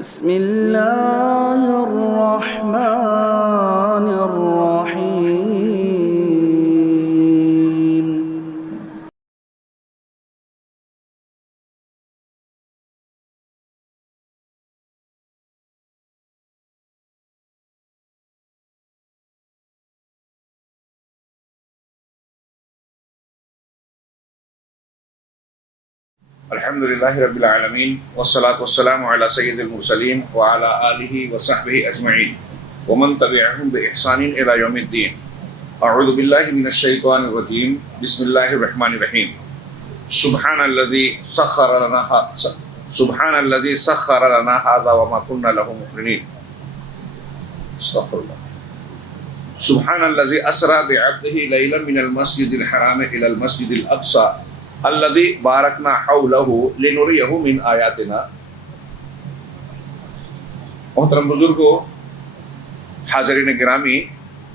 بسم اللہ الرحمن الرحیم الحمدللہ رب العالمین والصلاة والسلام علی سید المرسلین وعلی آلہ وصحبہ اجمعین ومن تبعہم بإحسان الی یوم الدین. اعوذ باللہ من الشیطان الرجیم. بسم اللہ الرحمن الرحیم. سبحان الذی سخر لنا هذا وما كنا له مقرنین. استغفر اللہ. سبحان الذی اسری بعبدہ لیلا من المسجد الحرام الى المسجد الاقصى الذي بارکنا حولہ لنریہ من آیاتنا. محترم بزرگوں، حاضرین گرامی،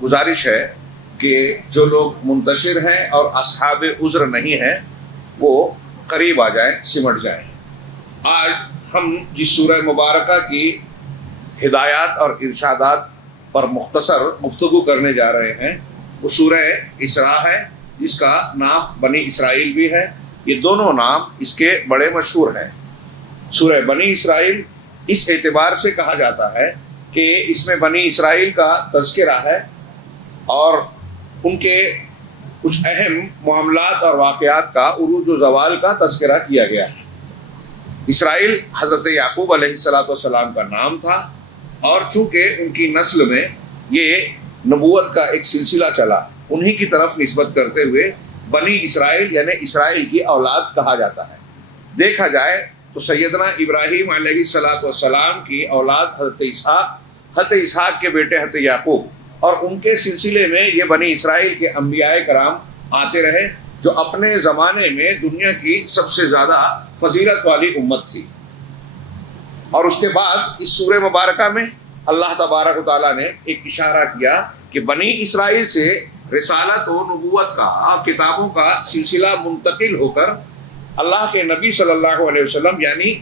گزارش ہے کہ جو لوگ منتشر ہیں اور اصحاب عذر نہیں ہیں وہ قریب آ جائیں، سمٹ جائیں. آج ہم جس سورہ مبارکہ کی ہدایات اور ارشادات پر مختصر گفتگو کرنے جا رہے ہیں وہ سورہ اسراء ہے، جس کا نام بنی اسرائیل بھی ہے. یہ دونوں نام اس کے بڑے مشہور ہیں. سورہ بنی اسرائیل اس اعتبار سے کہا جاتا ہے کہ اس میں بنی اسرائیل کا تذکرہ ہے اور ان کے کچھ اہم معاملات اور واقعات کا عروج و زوال کا تذکرہ کیا گیا ہے. اسرائیل حضرت یعقوب علیہ السلام کا نام تھا، اور چونکہ ان کی نسل میں یہ نبوت کا ایک سلسلہ چلا، انہی کی طرف نسبت کرتے ہوئے بنی اسرائیل یعنی اسرائیل کی اولاد کہا جاتا ہے. دیکھا جائے تو سیدنا ابراہیم علیہ السلام کی اولاد حضرت اسحاق کے بیٹے حضرت یعقوب، اور ان کے سلسلے میں یہ بنی اسرائیل کے انبیاء کرام آتے رہے، جو اپنے زمانے میں دنیا کی سب سے زیادہ فضیلت والی امت تھی. اور اس کے بعد اس سورہ مبارکہ میں اللہ تبارک و تعالیٰ نے ایک اشارہ کیا کہ بنی اسرائیل سے رسالت و نبوت کا کتابوں کا سلسلہ منتقل ہو کر اللہ کے نبی صلی اللہ علیہ وسلم یعنی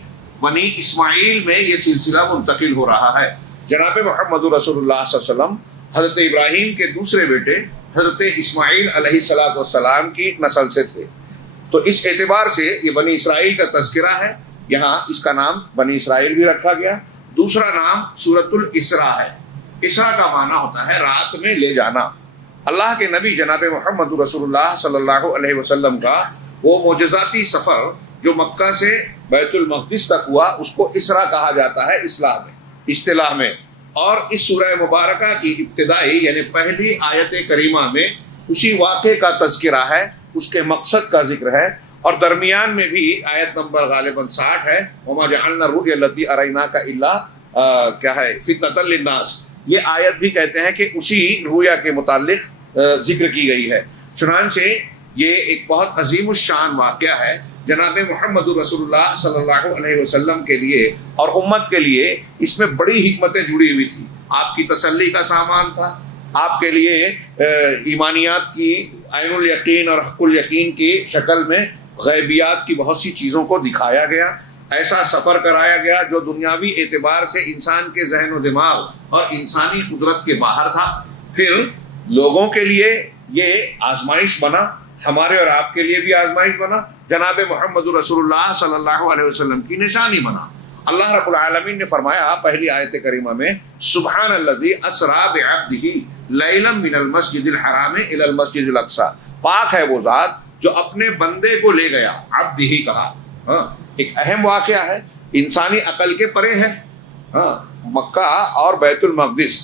بنی اسماعیل میں یہ سلسلہ منتقل ہو رہا ہے. جناب محمد رسول اللہ صلی اللہ علیہ وسلم حضرت ابراہیم کے دوسرے بیٹے حضرت اسماعیل علیہ السلام کی نسل سے تھے. تو اس اعتبار سے یہ بنی اسرائیل کا تذکرہ ہے. یہاں اس کا نام بنی اسرائیل بھی رکھا گیا. دوسرا نام سورۃ الاسراء ہے. اسراء کا معنی ہوتا ہے رات میں لے جانا. اللہ کے نبی جناب محمد رسول اللہ صلی اللہ علیہ وسلم کا وہ معجزاتی سفر جو مکہ سے بیت المقدس تک ہوا اس کو اسراء کہا جاتا ہے اصطلاح میں. اور اس سورہ مبارکہ کی ابتدائی یعنی پہلی آیت کریمہ میں اسی واقعے کا تذکرہ ہے، اس کے مقصد کا ذکر ہے. اور درمیان میں بھی آیت نمبر غالباً 60 ہے، وما جعلنا الرؤيا التي اريناك الا فتنة للناس. یہ آیت بھی کہتے ہیں کہ اسی رویا کے متعلق ذکر کی گئی ہے. چنانچہ یہ ایک بہت عظیم الشان واقعہ ہے. جناب محمد رسول اللہ صلی اللہ علیہ وسلم کے لیے اور امت کے لیے اس میں بڑی حکمتیں جڑی ہوئی تھی. آپ کی تسلی کا سامان تھا، آپ کے لیے ایمانیات کی عین الیقین اور حق الیقین کی شکل میں غیبیات کی بہت سی چیزوں کو دکھایا گیا. ایسا سفر کرایا گیا جو دنیاوی اعتبار سے انسان کے ذہن و دماغ اور انسانی قدرت کے باہر تھا. پھر لوگوں کے لیے یہ آزمائش بنا، ہمارے اور آپ کے لیے بھی آزمائش بنا، جناب محمد رسول اللہ صلی اللہ علیہ وسلم کی نشانی بنا. اللہ رب العالمین نے فرمایا پہلی آیت کریمہ میں سبحان الذی اسری بعبدہ لیلا من المسجد الحرام الی المسجد الاقصی. پاک ہے وہ ذات جو اپنے بندے کو لے گیا. عبد ہی کہا، ایک اہم واقعہ ہے، انسانی عقل کے پرے ہے. مکہ اور بیت المقدس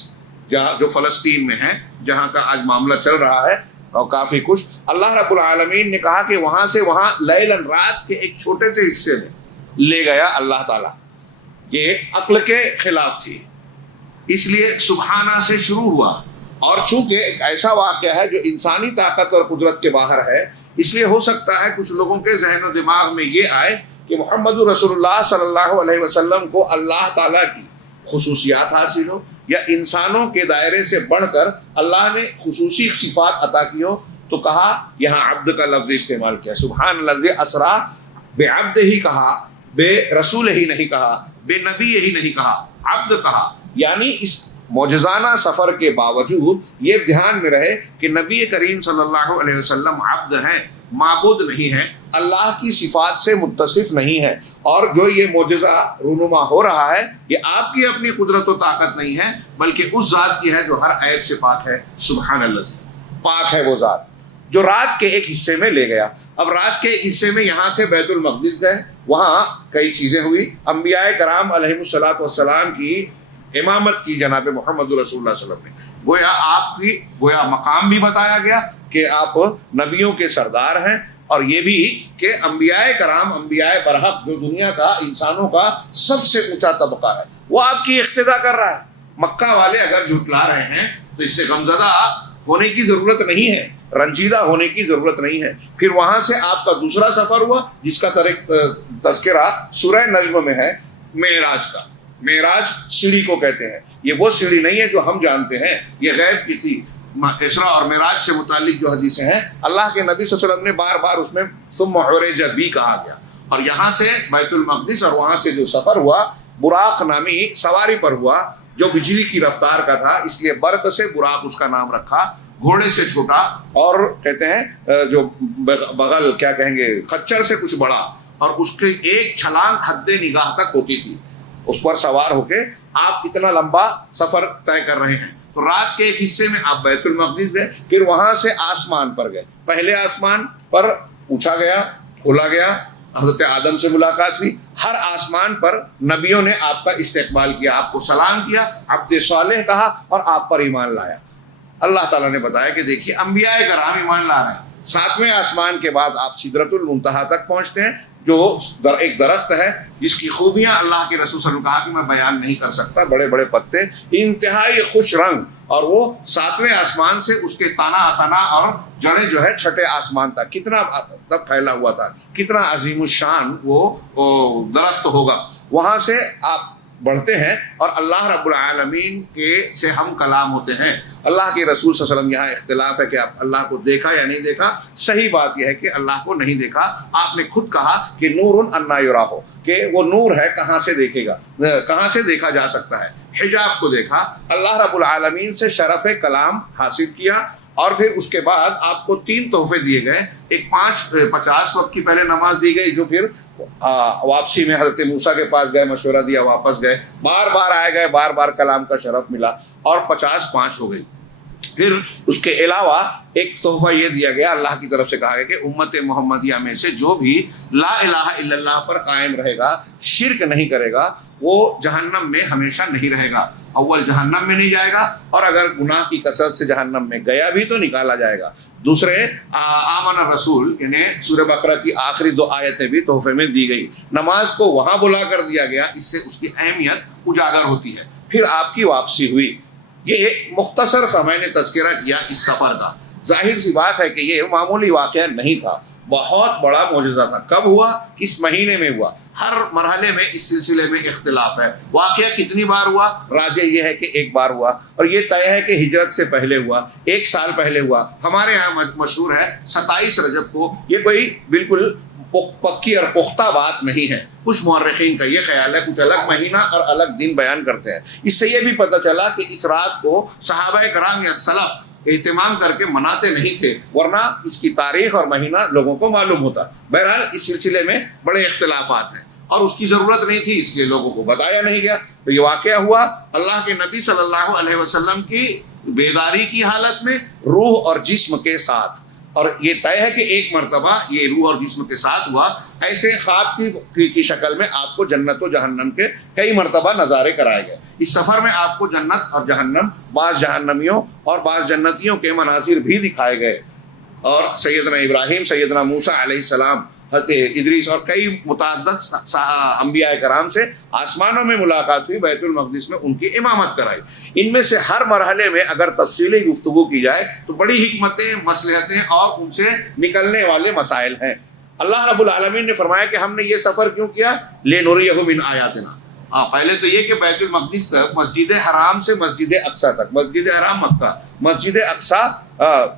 جہاں جو فلسطین میں ہے، جہاں کا آج معاملہ چل رہا ہے اور کافی کچھ، اللہ رب العالمین نے کہا کہ وہاں سے وہاں لیلاً رات کے ایک چھوٹے سے حصے میں لے گیا اللہ تعالیٰ. یہ عقل کے خلاف تھی، اس لیے سبحانہ سے شروع ہوا. اور چونکہ ایک ایسا واقعہ ہے جو انسانی طاقت اور قدرت کے باہر ہے، اس لیے ہو سکتا ہے کچھ لوگوں کے ذہن و دماغ میں یہ آئے کہ محمد رسول اللہ صلی اللہ علیہ وسلم کو اللہ تعالیٰ کی خصوصیات حاصل ہو یا انسانوں کے دائرے سے بڑھ کر اللہ نے خصوصی صفات عطا کی ہو، تو کہا یہاں عبد کا لفظ استعمال کیا. سبحان الذی اسری بعبدہ ہی کہا بے رسول ہی نہیں کہا, بے نبی ہی نہیں کہا, عبد کہا. یعنی اس معجزانہ سفر کے باوجود یہ دھیان میں رہے کہ نبی کریم صلی اللہ علیہ وسلم عبد ہیں, معبود نہیں ہیں, اللہ کی صفات سے متصف نہیں ہے, اور جو یہ معجزہ رونما ہو رہا ہے یہ آپ کی اپنی قدرت و طاقت نہیں ہے بلکہ اس ذات کی ہے جو ہر عیب سے پاک ہے. سبحان اللہ, پاک ہے وہ ذات جو رات کے ایک حصے میں لے گیا. اب رات کے ایک حصے میں یہاں سے بیت المقدس گئے, وہاں کئی چیزیں ہوئی. انبیاء کرام علیہ الصلوۃ والسلام کی امامت کی جناب محمد رسول اللہ صلی اللہ علیہ وسلم نے. گویا آپ کی مقام بھی بتایا گیا کہ آپ نبیوں کے سردار ہیں, اور یہ بھی کہ انبیاء کرام, انبیاء برحق جو دنیا کا انسانوں کا سب سے اونچا طبقہ ہے, وہ آپ کی اقتدا کر رہا ہے. مکہ والے اگر جھٹلا رہے ہیں تو اس سے غمزدہ ہونے کی ضرورت نہیں ہے, رنجیدہ ہونے کی ضرورت نہیں ہے. پھر وہاں سے آپ کا دوسرا سفر ہوا جس کا تذکرہ سورہ نجم میں ہے, معراج کا. معراج سیڑھی کو کہتے ہیں. یہ وہ سیڑھی نہیں ہے جو ہم جانتے ہیں, یہ غیب کی تھی. اسراء اور معراج سے متعلق جو حدیثیں ہیں, اللہ کے نبی صلی اللہ علیہ وسلم نے بار بار اس میں ثم عرج بھی کہا گیا. اور یہاں سے بیت المقدس اور وہاں سے جو سفر ہوا براق نامی سواری پر ہوا جو بجلی کی رفتار کا تھا, اس لیے برق سے براق اس کا نام رکھا. گھوڑے سے چھوٹا اور کہتے ہیں جو بغل کیا کہیں گے خچر سے کچھ بڑا, اور اس کے ایک چھلانگ حد نگاہ تک ہوتی تھی. اس پر سوار ہو کے آپ اتنا لمبا سفر طے کر رہے ہیں. تو رات کے ایک حصے میں آپ بیت المقدس گئے, پھر وہاں سے آسمان پر گئے. پہلے آسمان پر پوچھا گیا, کھولا گیا, حضرت آدم سے ملاقات ہوئی. ہر آسمان پر نبیوں نے آپ کا استقبال کیا, آپ کو سلام کیا, عبد صالح کہا اور آپ پر ایمان لایا. اللہ تعالیٰ نے بتایا کہ دیکھیے انبیاء کرام ایمان لا رہے ہیں. 7ویں آسمان کے بعد آپ سدرۃ المنتہا تک پہنچتے ہیں جو ایک درخت ہے جس کی خوبیاں اللہ کے رسول صلی اللہ علیہ وسلم نے کہا کہ میں بیان نہیں کر سکتا. بڑے بڑے پتے, انتہائی خوش رنگ, اور وہ 7ویں آسمان سے اس کے تنا اور جڑیں جو ہے 6ٹھے آسمان تک کتنا تک پھیلا ہوا تھا, کتنا عظیم الشان وہ درخت ہوگا. وہاں سے آپ بڑھتے ہیں اور اللہ رب العالمین کے سے ہم کلام ہوتے ہیں. اللہ کے رسول صلی اللہ علیہ وسلم, یہاں اختلاف ہے کہ آپ اللہ کو دیکھا یا نہیں دیکھا. صحیح بات یہ ہے کہ اللہ کو نہیں دیکھا. آپ نے خود کہا کہ نور انا یراہ, کہ وہ نور ہے, کہاں سے دیکھے گا, کہاں سے دیکھا جا سکتا ہے. حجاب کو دیکھا. اللہ رب العالمین سے شرف کلام حاصل کیا, اور پھر اس کے بعد آپ کو 3 تحفے دیے گئے. ایک 50 وقت کی پہلے نماز دی گئی, جو پھر واپسی میں حضرت موسیٰ کے پاس گئے, مشورہ دیا, واپس گئے, بار بار آئے گئے, بار بار کلام کا شرف ملا, اور 50 5 ہو گئی. پھر اس کے علاوہ ایک تحفہ یہ دیا گیا, اللہ کی طرف سے کہا گیا کہ امت محمدیہ میں سے جو بھی لا الہ الا اللہ پر قائم رہے گا, شرک نہیں کرے گا, وہ جہنم میں ہمیشہ نہیں رہے گا. اول جہنم میں نہیں جائے گا, اور اگر گناہ کی کثرت سے جہنم میں گیا بھی تو نکالا جائے گا. دوسرے آمن الرسول, یعنی سورہ بقرہ کی آخری 2 آیتیں بھی تحفے میں دی گئی. نماز کو وہاں بلا کر دیا گیا, اس سے اس کی اہمیت اجاگر ہوتی ہے. پھر آپ کی واپسی ہوئی. یہ ایک مختصر سا میں نے تذکرہ کیا اس سفر کا. ظاہر سی بات ہے کہ یہ معمولی واقعہ نہیں تھا, بہت بڑا معجزہ تھا. کب ہوا, کس مہینے میں ہوا, ہر مرحلے میں اس سلسلے میں اختلاف ہے. واقعہ کتنی بار ہوا, راجع یہ ہے کہ ایک بار ہوا, اور یہ طے ہے کہ ہجرت سے پہلے ہوا, 1 سال پہلے ہوا. ہمارے یہاں مشہور ہے 27 رجب کو. یہ کوئی بالکل پکی اور پختہ بات نہیں ہے. کچھ مورخین کا یہ خیال ہے, کچھ الگ مہینہ اور الگ دن بیان کرتے ہیں. اس سے یہ بھی پتہ چلا کہ اس رات کو صحابہ کرام یا سلف اہتمام کر کے مناتے نہیں تھے, ورنہ اس کی تاریخ اور مہینہ لوگوں کو معلوم ہوتا. بہرحال اس سلسلے میں بڑے اختلافات ہیں, اور اس کی ضرورت نہیں تھی, اس لیے لوگوں کو بتایا نہیں گیا. تو یہ واقعہ ہوا اللہ کے نبی صلی اللہ علیہ وسلم کی بیداری کی حالت میں, روح اور جسم کے ساتھ. اور یہ طے ہے کہ ایک مرتبہ یہ روح اور جسم کے ساتھ ہوا. ایسے خواب کی شکل میں آپ کو جنت و جہنم کے کئی مرتبہ نظارے کرائے گئے. اس سفر میں آپ کو جنت اور جہنم, بعض جہنمیوں اور بعض جنتیوں کے مناظر بھی دکھائے گئے. اور سیدنا ابراہیم, سیدنا موسیٰ علیہ السلام, حضرت ادریس اور کئی متعدد انبیاء کرام سے آسمانوں میں ملاقات ہوئی. بیت المقدس میں ان کی امامت کرائی. ان میں سے ہر مرحلے میں اگر تفصیلی گفتگو کی جائے تو بڑی حکمتیں, مصلحتیں اور ان سے نکلنے والے مسائل ہیں. اللہ رب العالمین نے فرمایا کہ ہم نے یہ سفر کیوں کیا, لِنُرِيَهُ مِنْ آیَاتِنَا. پہلے تو یہ کہ بیت المقدس تک, مسجد حرام سے مسجد اقصیٰ تک. مسجد حرام مکہ, مسجد اقصیٰ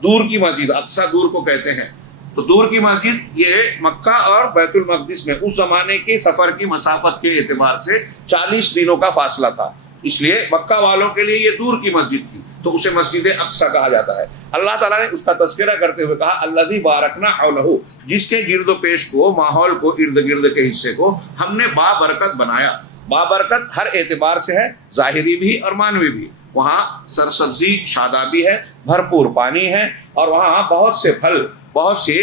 دور کی مسجد, اقصیٰ دور کو کہتے ہیں. تو دور کی مسجد یہ مکہ اور بیت المقدس میں اس زمانے کے سفر کی مسافت کے اعتبار سے 40 دنوں کا فاصلہ تھا، اس لیے مکہ والوں کے لیے یہ دور کی مسجد تھی، تو اسے مسجد اقصی کہا جاتا ہے۔ اللہ تعالیٰ نے اس کا تذکرہ کرتے ہوئے کہا الذی بارکنا حولہ، جس کے گرد و پیش کو، ماحول کو، ارد گرد کے حصے کو ہم نے بابرکت بنایا۔ بابرکت ہر اعتبار سے ہے، ظاہری بھی اور معنوی بھی۔ وہاں سرسبزی شادابی ہے، بھرپور پانی ہے، اور وہاں بہت سے پھل، بہت سی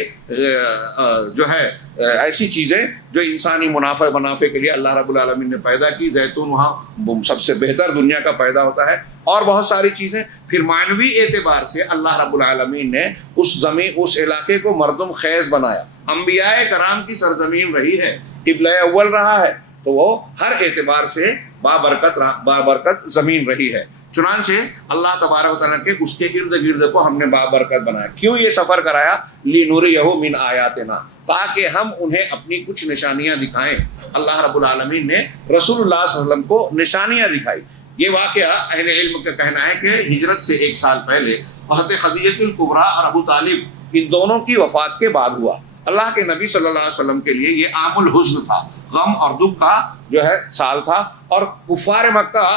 جو ہے ایسی چیزیں جو انسانی منافع کے لیے اللہ رب العالمین نے پیدا کی۔ زیتون وہاں سب سے بہتر دنیا کا پیدا ہوتا ہے، اور بہت ساری چیزیں۔ پھر معنوی اعتبار سے اللہ رب العالمین نے اس زمین، اس علاقے کو مردم خیز بنایا۔ انبیاء کرام کی سرزمین رہی ہے، قبلہ اول رہا ہے، تو وہ ہر اعتبار سے بابرکت زمین رہی ہے۔ چنانچہ اللہ تبارک و تعالیٰ کے اس کے ارد گرد کو ہم نے بابرکت بنایا۔ کیوں یہ سفر کرایا؟ لِنُرِيَهُ مِنْ آیاتنا، تاکہ ہم انہیں اپنی کچھ نشانیاں دکھائیں۔ اللہ رب العالمین نے رسول اللہ صلی اللہ علیہ وسلم کو نشانیاں دکھائی۔ یہ واقعہ اہل علم کا کہنا ہے کہ ہجرت سے 1 سال پہلے حضرت خدیجہ الکبریٰ اور ابو طالب ان دونوں کی وفات کے بعد ہوا۔ اللہ کے نبی صلی اللہ علیہ وسلم کے لیے یہ عام الحزن تھا، غم اور دکھ کا جو ہے سال تھا، اور کفار مکہ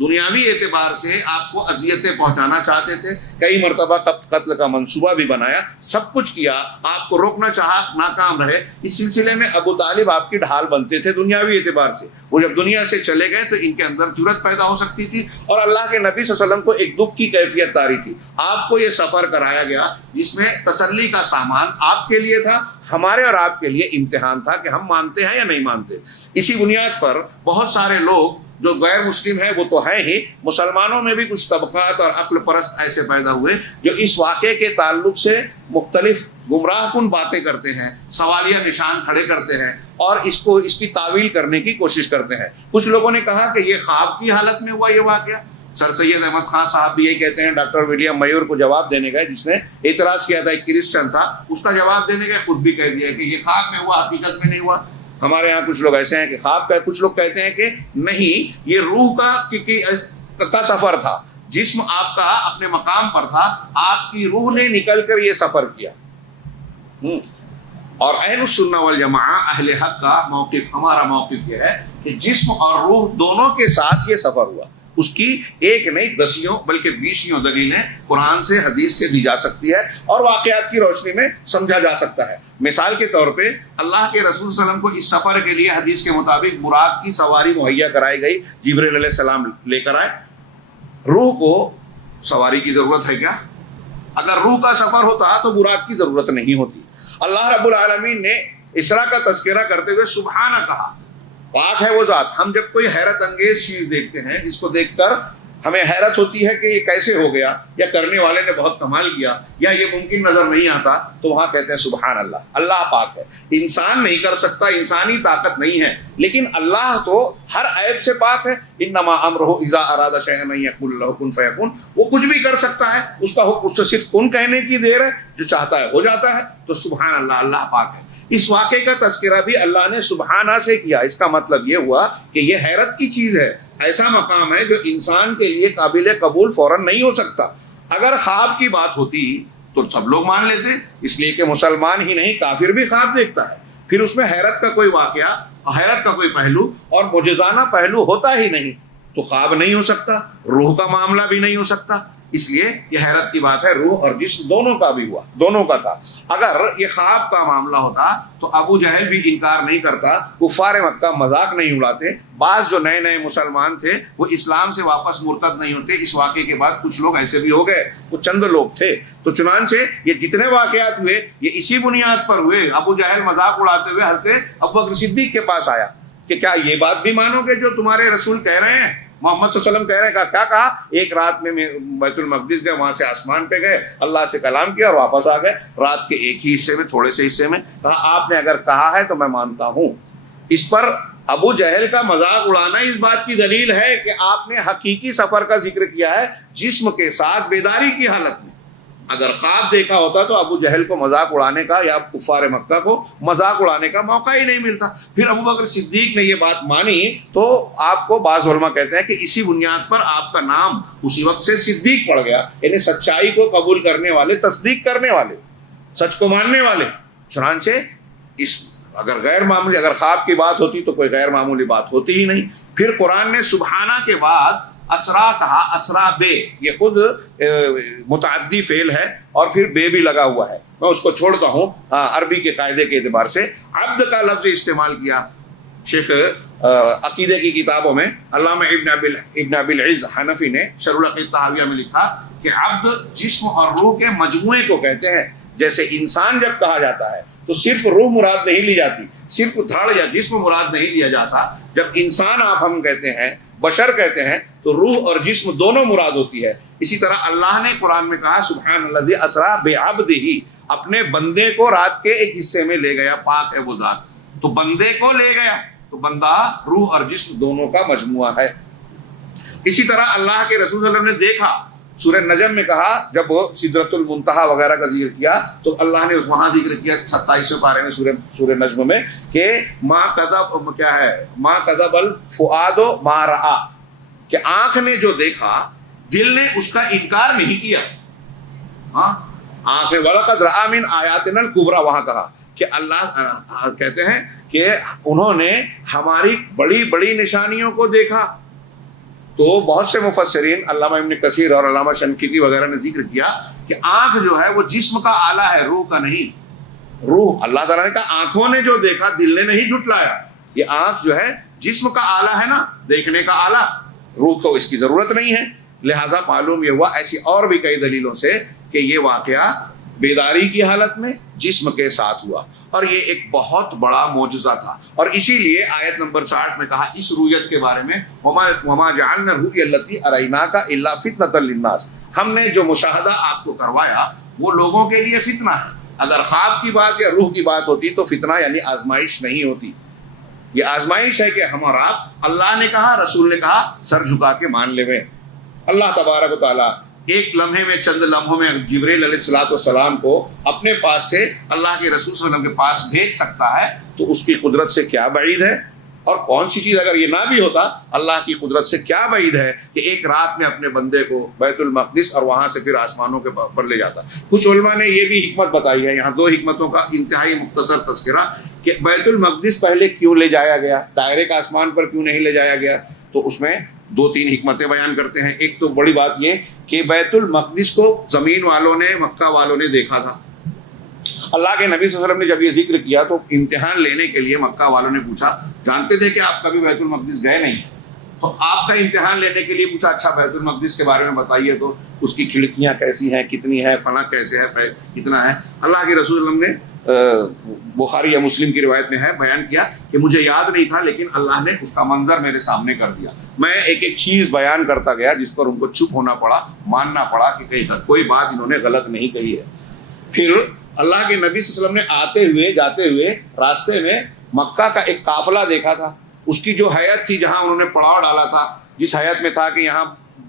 دنیاوی اعتبار سے آپ کو اذیتیں پہنچانا چاہتے تھے، کئی مرتبہ قتل کا منصوبہ بھی بنایا، سب کچھ کیا، آپ کو روکنا چاہا، ناکام رہے۔ اس سلسلے میں ابو طالب آپ کی ڈھال بنتے تھے دنیاوی اعتبار سے۔ وہ جب دنیا سے چلے گئے تو ان کے اندر جرأت پیدا ہو سکتی تھی، اور اللہ کے نبی صلی اللہ علیہ وسلم کو ایک دکھ کی کیفیت طاری تھی۔ آپ کو یہ سفر کرایا گیا جس میں تسلی کا سامان آپ کے لیے تھا، ہمارے اور آپ کے لیے امتحان تھا کہ ہم مانتے ہیں یا نہیں مانتے۔ اسی بنیاد پر بہت سارے لوگ جو غیر مسلم ہیں وہ تو ہیں ہی، مسلمانوں میں بھی کچھ طبقات اور عقل پرست ایسے پیدا ہوئے جو اس واقعے کے تعلق سے مختلف گمراہ کن باتیں کرتے ہیں، سوالیہ نشان کھڑے کرتے ہیں، اور اس کی تعویل کرنے کی کوشش کرتے ہیں۔ کچھ لوگوں نے کہا کہ یہ خواب کی حالت میں ہوا یہ واقعہ۔ سر سید احمد خان صاحب بھی یہی کہتے ہیں۔ ڈاکٹر ولیم میور کو جواب دینے گئے، جس نے اعتراض کیا تھا، ایک کرسچن تھا، اس کا جواب دینے گئے، خود بھی کہہ دیا کہ یہ خواب میں ہوا، حقیقت میں نہیں ہوا۔ ہمارے ہاں کچھ لوگ ایسے ہیں کہ خواب کا، کچھ لوگ کہتے ہیں کہ نہیں، یہ روح کا سفر تھا، جسم آپ کا اپنے مقام پر تھا، آپ کی روح نے نکل کر یہ سفر کیا۔ اور اہل السنہ والجماعہ، اہل حق کا موقف، ہمارا موقف یہ ہے کہ جسم اور روح دونوں کے ساتھ یہ سفر ہوا۔ اس کی ایک نہیں 10 بلکہ 20 دلیلیں قرآن سے، حدیث سے دی جا سکتی ہے، اور واقعات کی روشنی میں سمجھا جا سکتا ہے۔ مثال کے طور پہ اللہ کے رسول صلی اللہ علیہ وسلم کو اس سفر کے لیے حدیث کے مطابق براق کی سواری مہیا کرائی گئی، جبرائیل علیہ السلام لے کر آئے۔ روح کو سواری کی ضرورت ہے کیا؟ اگر روح کا سفر ہوتا تو براق کی ضرورت نہیں ہوتی۔ اللہ رب العالمین نے اسراء کا تذکرہ کرتے ہوئے سبحانہ کہا، پاک ہے وہ ذات۔ ہم جب کوئی حیرت انگیز چیز دیکھتے ہیں جس کو دیکھ کر ہمیں حیرت ہوتی ہے کہ یہ کیسے ہو گیا، یا کرنے والے نے بہت کمال کیا، یا یہ ممکن نظر نہیں آتا، تو وہاں کہتے ہیں سبحان اللہ، اللہ پاک ہے۔ انسان نہیں کر سکتا، انسانی طاقت نہیں ہے، لیکن اللہ تو ہر عیب سے پاک ہے۔ انما امرہ اذا اراد شیئا ان یقول له کن فیکون، وہ کچھ بھی کر سکتا ہے، اس کا حکم سے صرف کن کہنے کی دیر ہے، جو چاہتا ہے ہو جاتا ہے۔ تو سبحان اللہ، اللہ پاک ہے۔ اس واقعے کا تذکرہ بھی اللہ نے سبحانہ سے کیا۔ اس کا مطلب یہ ہوا کہ یہ حیرت کی چیز ہے، ایسا مقام ہے جو انسان کے لیے قابل قبول فوراً نہیں ہو سکتا۔ اگر خواب کی بات ہوتی تو سب لوگ مان لیتے، اس لیے کہ مسلمان ہی نہیں کافر بھی خواب دیکھتا ہے، پھر اس میں حیرت کا کوئی واقعہ، حیرت کا کوئی پہلو اور معجزانہ پہلو ہوتا ہی نہیں، تو خواب نہیں ہو سکتا، روح کا معاملہ بھی نہیں ہو سکتا۔ اس لیے یہ حیرت کی بات ہے، روح اور جسم دونوں کا بھی ہوا، دونوں کا تھا۔ اگر یہ خواب کا معاملہ ہوتا تو ابو جہل بھی انکار نہیں کرتا، کفار مکہ مذاق نہیں اڑاتے، بعض جو نئے نئے مسلمان تھے وہ اسلام سے واپس مرتد نہیں ہوتے۔ اس واقعے کے بعد کچھ لوگ ایسے بھی ہو گئے، وہ چند لوگ تھے۔ تو چنانچہ یہ جتنے واقعات ہوئے یہ اسی بنیاد پر ہوئے۔ ابو جہل مذاق اڑاتے ہوئے حضرت ابوبکر صدیق کے پاس آیا کہ کیا یہ بات بھی مانو گے جو تمہارے رسول کہہ رہے ہیں، محمد صلی اللہ علیہ وسلم کہہ رہے ہیں؟ کیا کہا؟ ایک رات میں بیت المقدس گئے، وہاں سے آسمان پہ گئے، اللہ سے کلام کیا اور واپس آ گئے، رات کے ایک ہی حصے میں، تھوڑے سے حصے میں۔ کہا آپ نے اگر کہا ہے تو میں مانتا ہوں۔ اس پر ابو جہل کا مذاق اڑانا اس بات کی دلیل ہے کہ آپ نے حقیقی سفر کا ذکر کیا ہے، جسم کے ساتھ بیداری کی حالت میں۔ اگر خواب دیکھا ہوتا تو ابو جہل کو مذاق اڑانے کا یا کفار مکہ کو مذاق اڑانے کا موقع ہی نہیں ملتا۔ پھر ابوبکر صدیق نے یہ بات مانی تو آپ کو بعض علماء کہتے ہیں کہ اسی بنیاد پر آپ کا نام اسی وقت سے صدیق پڑ گیا، یعنی سچائی کو قبول کرنے والے، تصدیق کرنے والے۔ سچ کو ماننے والے. چنانچہ اس اگر غیر معمولی اگر خواب کی بات ہوتی تو کوئی غیر معمولی بات ہوتی ہی نہیں. پھر قرآن نے سبحانہ کے بعد اسرا کہا, اسرا بے, یہ خود متعدی فعل ہے اور پھر بے بھی لگا ہوا ہے. میں اس کو چھوڑتا ہوں عربی کے قاعدے کے اعتبار سے. عبد کا لفظ استعمال کیا شیخ عقیدے کی کتابوں میں. علامہ ابن ابی العز حنفی نے شرح العقیدہ طحاویہ میں لکھا کہ عبد جسم اور روح کے مجموعے کو کہتے ہیں. جیسے انسان جب کہا جاتا ہے تو صرف روح مراد نہیں لی جاتی, صرف دھڑ یا جسم مراد نہیں لیا جاتا. جب انسان آپ ہم کہتے ہیں, بشر کہتے ہیں, تو روح اور جسم دونوں مراد ہوتی ہے. اسی طرح اللہ نے قرآن میں کہا سبحان الذی اسری بعبدہ, اپنے بندے کو رات کے ایک حصے میں لے گیا, پاک ہے وہ ذات. تو بندے کو لے گیا, تو بندہ روح اور جسم دونوں کا مجموعہ ہے. اسی طرح اللہ کے رسول صلی اللہ علیہ وسلم نے دیکھا, سورہ نجم میں کہا جب سدرۃ المنتہا وغیرہ کا ذکر کیا تو اللہ نے وہاں ذکر کیا 27ویں پارے میں سورہ نجم میں کہ ما کذب, کیا ہے, ما کذب الفؤاد ما رأى, کہ آنکھ نے جو دیکھا دل نے اس کا انکار نہیں کیا. آنکھ نے وَلَقَدْ رَأَىٰ مِنْ آیَاتِنَا الْكُبْرَىٰ, وہاں کہا کہ اللہ کہتے ہیں کہ انہوں نے ہماری بڑی بڑی نشانیوں کو دیکھا. تو بہت سے مفسرین علامہ ابن کثیر اور علامہ شنقیطی وغیرہ نے ذکر کیا کہ آنکھ جو ہے وہ جسم کا آلہ ہے, روح کا نہیں. روح اللہ تعالیٰ نے کہا آنکھوں نے جو دیکھا دل نے نہیں جھٹلایا. یہ آنکھ جو ہے جسم کا آلہ ہے نا, دیکھنے کا آلہ, روح کو اس کی ضرورت نہیں ہے. لہٰذا معلوم یہ ہوا ایسی اور بھی کئی دلیلوں سے کہ یہ واقعہ بیداری کی حالت میں جسم کے ساتھ ہوا, اور یہ ایک بہت بڑا معجزہ تھا. اور اسی لیے آیت نمبر 60 میں کہا اس رؤیت کے بارے میں وما جعلنا الرؤیا التي اریناک الا فتنة للناس, ہم نے جو مشاہدہ آپ کو کروایا وہ لوگوں کے لیے فتنہ ہے. اگر خواب کی بات یا روح کی بات ہوتی تو فتنہ یعنی آزمائش نہیں ہوتی. یہ آزمائش ہے کہ ہم اور آپ, اللہ نے کہا, رسول نے کہا, سر جھکا کے مان لے ہوئے. اللہ تبارک و تعالیٰ ایک لمحے میں, چند لمحوں میں جبریل علیہ الصلوۃ والسلام کو اپنے پاس سے اللہ کے رسول صلی اللہ علیہ وسلم کے پاس بھیج سکتا ہے, تو اس کی قدرت سے کیا بعید ہے. اور کون سی چیز اگر یہ نہ بھی ہوتا, اللہ کی قدرت سے کیا بعید ہے کہ ایک رات میں اپنے بندے کو بیت المقدس اور وہاں سے پھر آسمانوں کے پر لے جاتا. کچھ علماء نے یہ بھی حکمت بتائی ہے, یہاں 2 حکمتوں کا انتہائی مختصر تذکرہ, کہ بیت المقدس پہلے کیوں لے جایا گیا, ڈائریکٹ آسمان پر کیوں نہیں لے جایا گیا. تو اس میں 2-3 حکمتیں بیان کرتے ہیں. ایک تو بڑی بات یہ کہ بیت المقدس کو زمین والوں نے, مکہ والوں نے دیکھا تھا. اللہ کے نبی صلی اللہ علیہ وسلم نے جب یہ ذکر کیا تو امتحان لینے کے لیے مکہ والوں نے پوچھا, جانتے تھے کہ آپ کبھی بیت المقدس گئے نہیں, تو آپ کا امتحان لینے کے لیے پوچھا اچھا بیت المقدس کے بارے میں بتائیے, تو اس کی کھڑکیاں کیسی ہیں, کتنی ہے, فلاں کیسے ہے, کتنا ہے. اللہ کے رسول صلی اللہ علیہ وسلم نے بخاری یا مسلم کی روایت میں ہے بیان کیا کہ مجھے یاد نہیں تھا, لیکن اللہ نے اس کا منظر میرے سامنے کر دیا. میں ایک ایک چیز بیان کرتا گیا جس پر ان کو چپ ہونا پڑا, ماننا پڑا کہ کہیں کوئی بات انہوں نے غلط نہیں کہی ہے. پھر اللہ کے نبی صلی اللہ علیہ وسلم نے آتے ہوئے جاتے ہوئے راستے میں مکہ کا ایک قافلہ دیکھا تھا. اس کی جو حیت تھی, جہاں انہوں نے پڑاؤ ڈالا تھا, جس حیت میں تھا کہ یہاں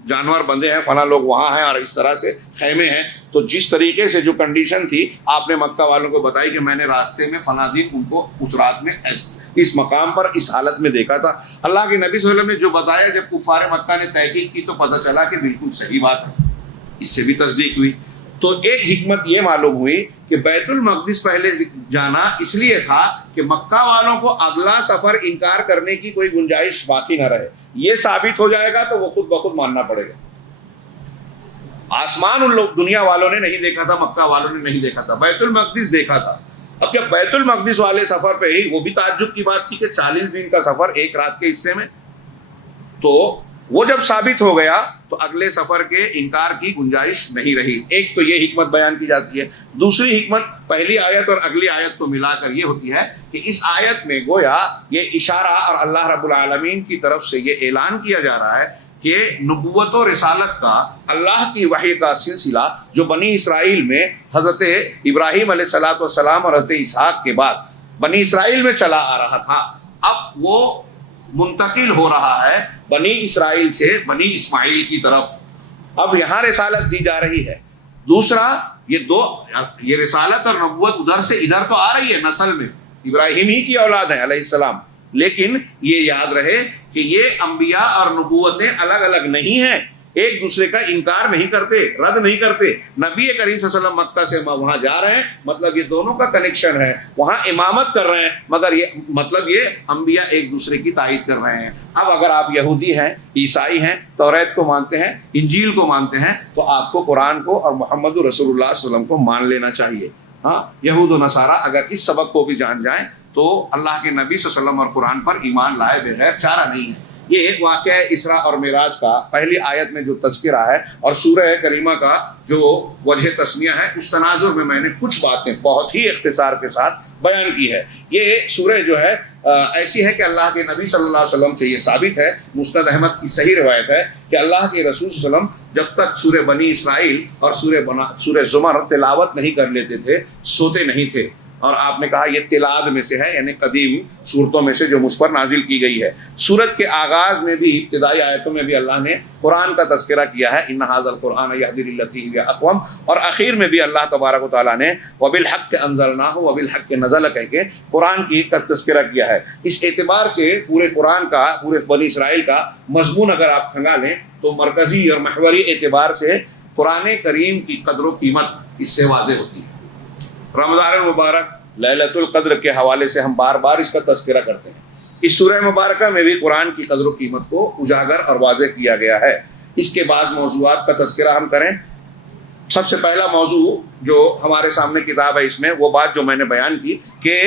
جانور بندے ہیں, فلاں لوگ وہاں ہیں, اور اس طرح سے خیمے ہیں, تو جس طریقے سے جو کنڈیشن تھی آپ نے مکہ والوں کو بتائی کہ میں نے راستے میں فلاں دن ان کو اس رات میں اس مقام پر اس حالت میں دیکھا تھا. اللہ کے نبی صلی اللہ علیہ وسلم نے جو بتایا, جب کفار مکہ نے تحقیق کی تو پتہ چلا کہ بالکل صحیح بات ہے, اس سے بھی تصدیق ہوئی. تو ایک حکمت یہ معلوم ہوئی کہ بیت المقدس پہلے جانا اس لیے تھا کہ مکہ والوں کو اگلا سفر انکار کرنے کی کوئی گنجائش باقی نہ رہے. یہ ثابت ہو جائے گا تو وہ خود بخود ماننا پڑے گا. آسمان ان لوگ دنیا والوں نے نہیں دیکھا تھا, مکہ والوں نے نہیں دیکھا تھا, بیت المقدس دیکھا تھا. اب جب بیت المقدس والے سفر پہ ہی, وہ بھی تعجب کی بات تھی کہ 40 دن کا سفر ایک رات کے حصے میں, تو وہ جب ثابت ہو گیا تو اگلے سفر کے انکار کی گنجائش نہیں رہی. ایک تو یہ حکمت بیان کی جاتی ہے. دوسری حکمت پہلی آیت اور اگلی آیت کو ملا کر یہ ہوتی ہے کہ اس آیت میں گویا یہ اشارہ اور اللہ رب العالمین کی طرف سے یہ اعلان کیا جا رہا ہے کہ نبوت و رسالت کا, اللہ کی وحی کا سلسلہ جو بنی اسرائیل میں حضرت ابراہیم علیہ الصلوۃ والسلام اور حضرت اسحاق کے بعد بنی اسرائیل میں چلا آ رہا تھا, اب وہ منتقل ہو رہا ہے بنی اسرائیل سے بنی اسماعیل کی طرف. اب یہاں رسالت دی جا رہی ہے. دوسرا یہ رسالت اور نبوت ادھر سے ادھر تو آ رہی ہے نسل میں, ابراہیم ہی کی اولاد ہے علیہ السلام, لیکن یہ یاد رہے کہ یہ انبیاء اور نبوتیں الگ الگ نہیں ہیں. ایک دوسرے کا انکار نہیں کرتے، رد نہیں کرتے۔ نبی کریم صلی اللہ علیہ وسلم مکہ سے وہاں جا رہے ہیں، مطلب یہ دونوں کا کنیکشن ہے، وہاں امامت کر رہے ہیں، مگر یہ مطلب یہ انبیاء ایک دوسرے کی تائید کر رہے ہیں۔ اب اگر آپ یہودی ہیں، عیسائی ہیں، توریت کو مانتے ہیں، انجیل کو مانتے ہیں، تو آپ کو قرآن کو اور محمد رسول اللہ صلی اللہ علیہ وسلم کو مان لینا چاہیے۔ ہاں، یہود و نصارہ اگر اس سبق کو بھی جان جائیں تو اللہ کے نبی صلی اللہ علیہ وسلم اور قرآن پر ایمان لائے بغیر چارہ نہیں ہے۔ یہ ایک واقعہ ہے اسراء اور معراج کا، پہلی آیت میں جو تذکرہ ہے اور سورہ کریمہ کا جو وجہ تسمیہ ہے، اس تناظر میں میں نے کچھ باتیں بہت ہی اختصار کے ساتھ بیان کی ہے۔ یہ سورہ جو ہے ایسی ہے کہ اللہ کے نبی صلی اللہ علیہ وسلم سے یہ ثابت ہے، مسند احمد کی صحیح روایت ہے کہ اللہ کے رسول صلی اللہ علیہ وسلم جب تک سورہ بنی اسرائیل اور سورہ زمر تلاوت نہیں کر لیتے تھے، سوتے نہیں تھے۔ اور آپ نے کہا یہ تلاد میں سے ہے، یعنی قدیم صورتوں میں سے جو مجھ پر نازل کی گئی ہے۔ سورت کے آغاز میں بھی، ابتدائی آیتوں میں بھی اللہ نے قرآن کا تذکرہ کیا ہے، ان ھذا القرآن یہدی للتی ہی اقوم، اور آخر میں بھی اللہ تبارک و تعالیٰ نے وبالحق انزلناہ وبالحق نزل کہہ کے قرآن کی کا تذکرہ کیا ہے۔ اس اعتبار سے پورے قرآن کا، پورے بنی اسرائیل کا مضمون اگر آپ کھنگا لیں تو مرکزی اور محوری اعتبار سے قرآن کریم کی قدر و قیمت اس سے واضح ہوتی ہے۔ رمضان المبارک لیلۃ القدر کے حوالے سے ہم بار بار اس کا تذکرہ کرتے ہیں۔ اس سورہ مبارکہ میں بھی قرآن کی قدر و قیمت کو اجاگر اور واضح کیا گیا ہے۔ اس کے بعض موضوعات کا تذکرہ ہم کریں۔ سب سے پہلا موضوع جو ہمارے سامنے کتاب ہے، اس میں وہ بات جو میں نے بیان کی کہ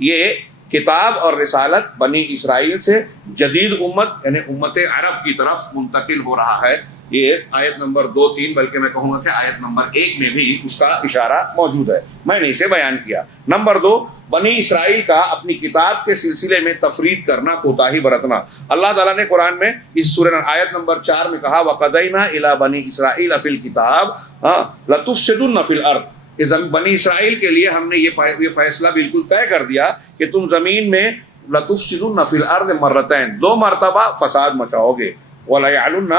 یہ کتاب اور رسالت بنی اسرائیل سے جدید امت یعنی امت عرب کی طرف منتقل ہو رہا ہے۔ یہ آیت نمبر 2، 3 بلکہ میں کہوں گا کہ آیت نمبر 1 میں بھی اس کا اشارہ موجود ہے، میں نے اسے بیان کیا۔ نمبر 2، بنی اسرائیل کا اپنی کتاب کے سلسلے میں تفرید کرنا، کوتاہی برتنا۔ اللہ تعالیٰ نے قرآن میں اس سورہ آیت نمبر 4 میں کہا وَقَضَيْنَا إِلَىٰ بَنِي إِسْرَائِيلَ فِي الْكِتَابِ لَتُفْسِدُنَّ فِي الْأَرْضِ، کہ بنی اسرائیل کے لیے ہم نے یہ فیصلہ بالکل طے کر دیا کہ تم زمین میں لَتُفْسِدُنَّ فِي الْأَرْضِ مَرَّتَيْن، 2 مرتبہ فساد مچاؤ گے، وَلَيَعْلُنَّ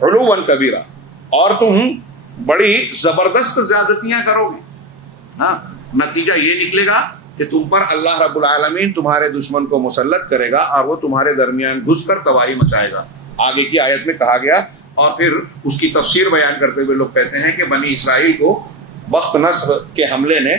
علوا کبیرہ، اور تم بڑی زبردست زیادتیاں کرو گے۔ ہاں، نتیجہ یہ نکلے گا کہ تم پر اللہ رب العالمین تمہارے دشمن کو مسلط کرے گا اور وہ تمہارے درمیان گھس کر تباہی مچائے گا۔ آگے کی آیت میں کہا گیا، اور پھر اس کی تفسیر بیان کرتے ہوئے لوگ کہتے ہیں کہ بنی اسرائیل کو بخت نصر کے حملے نے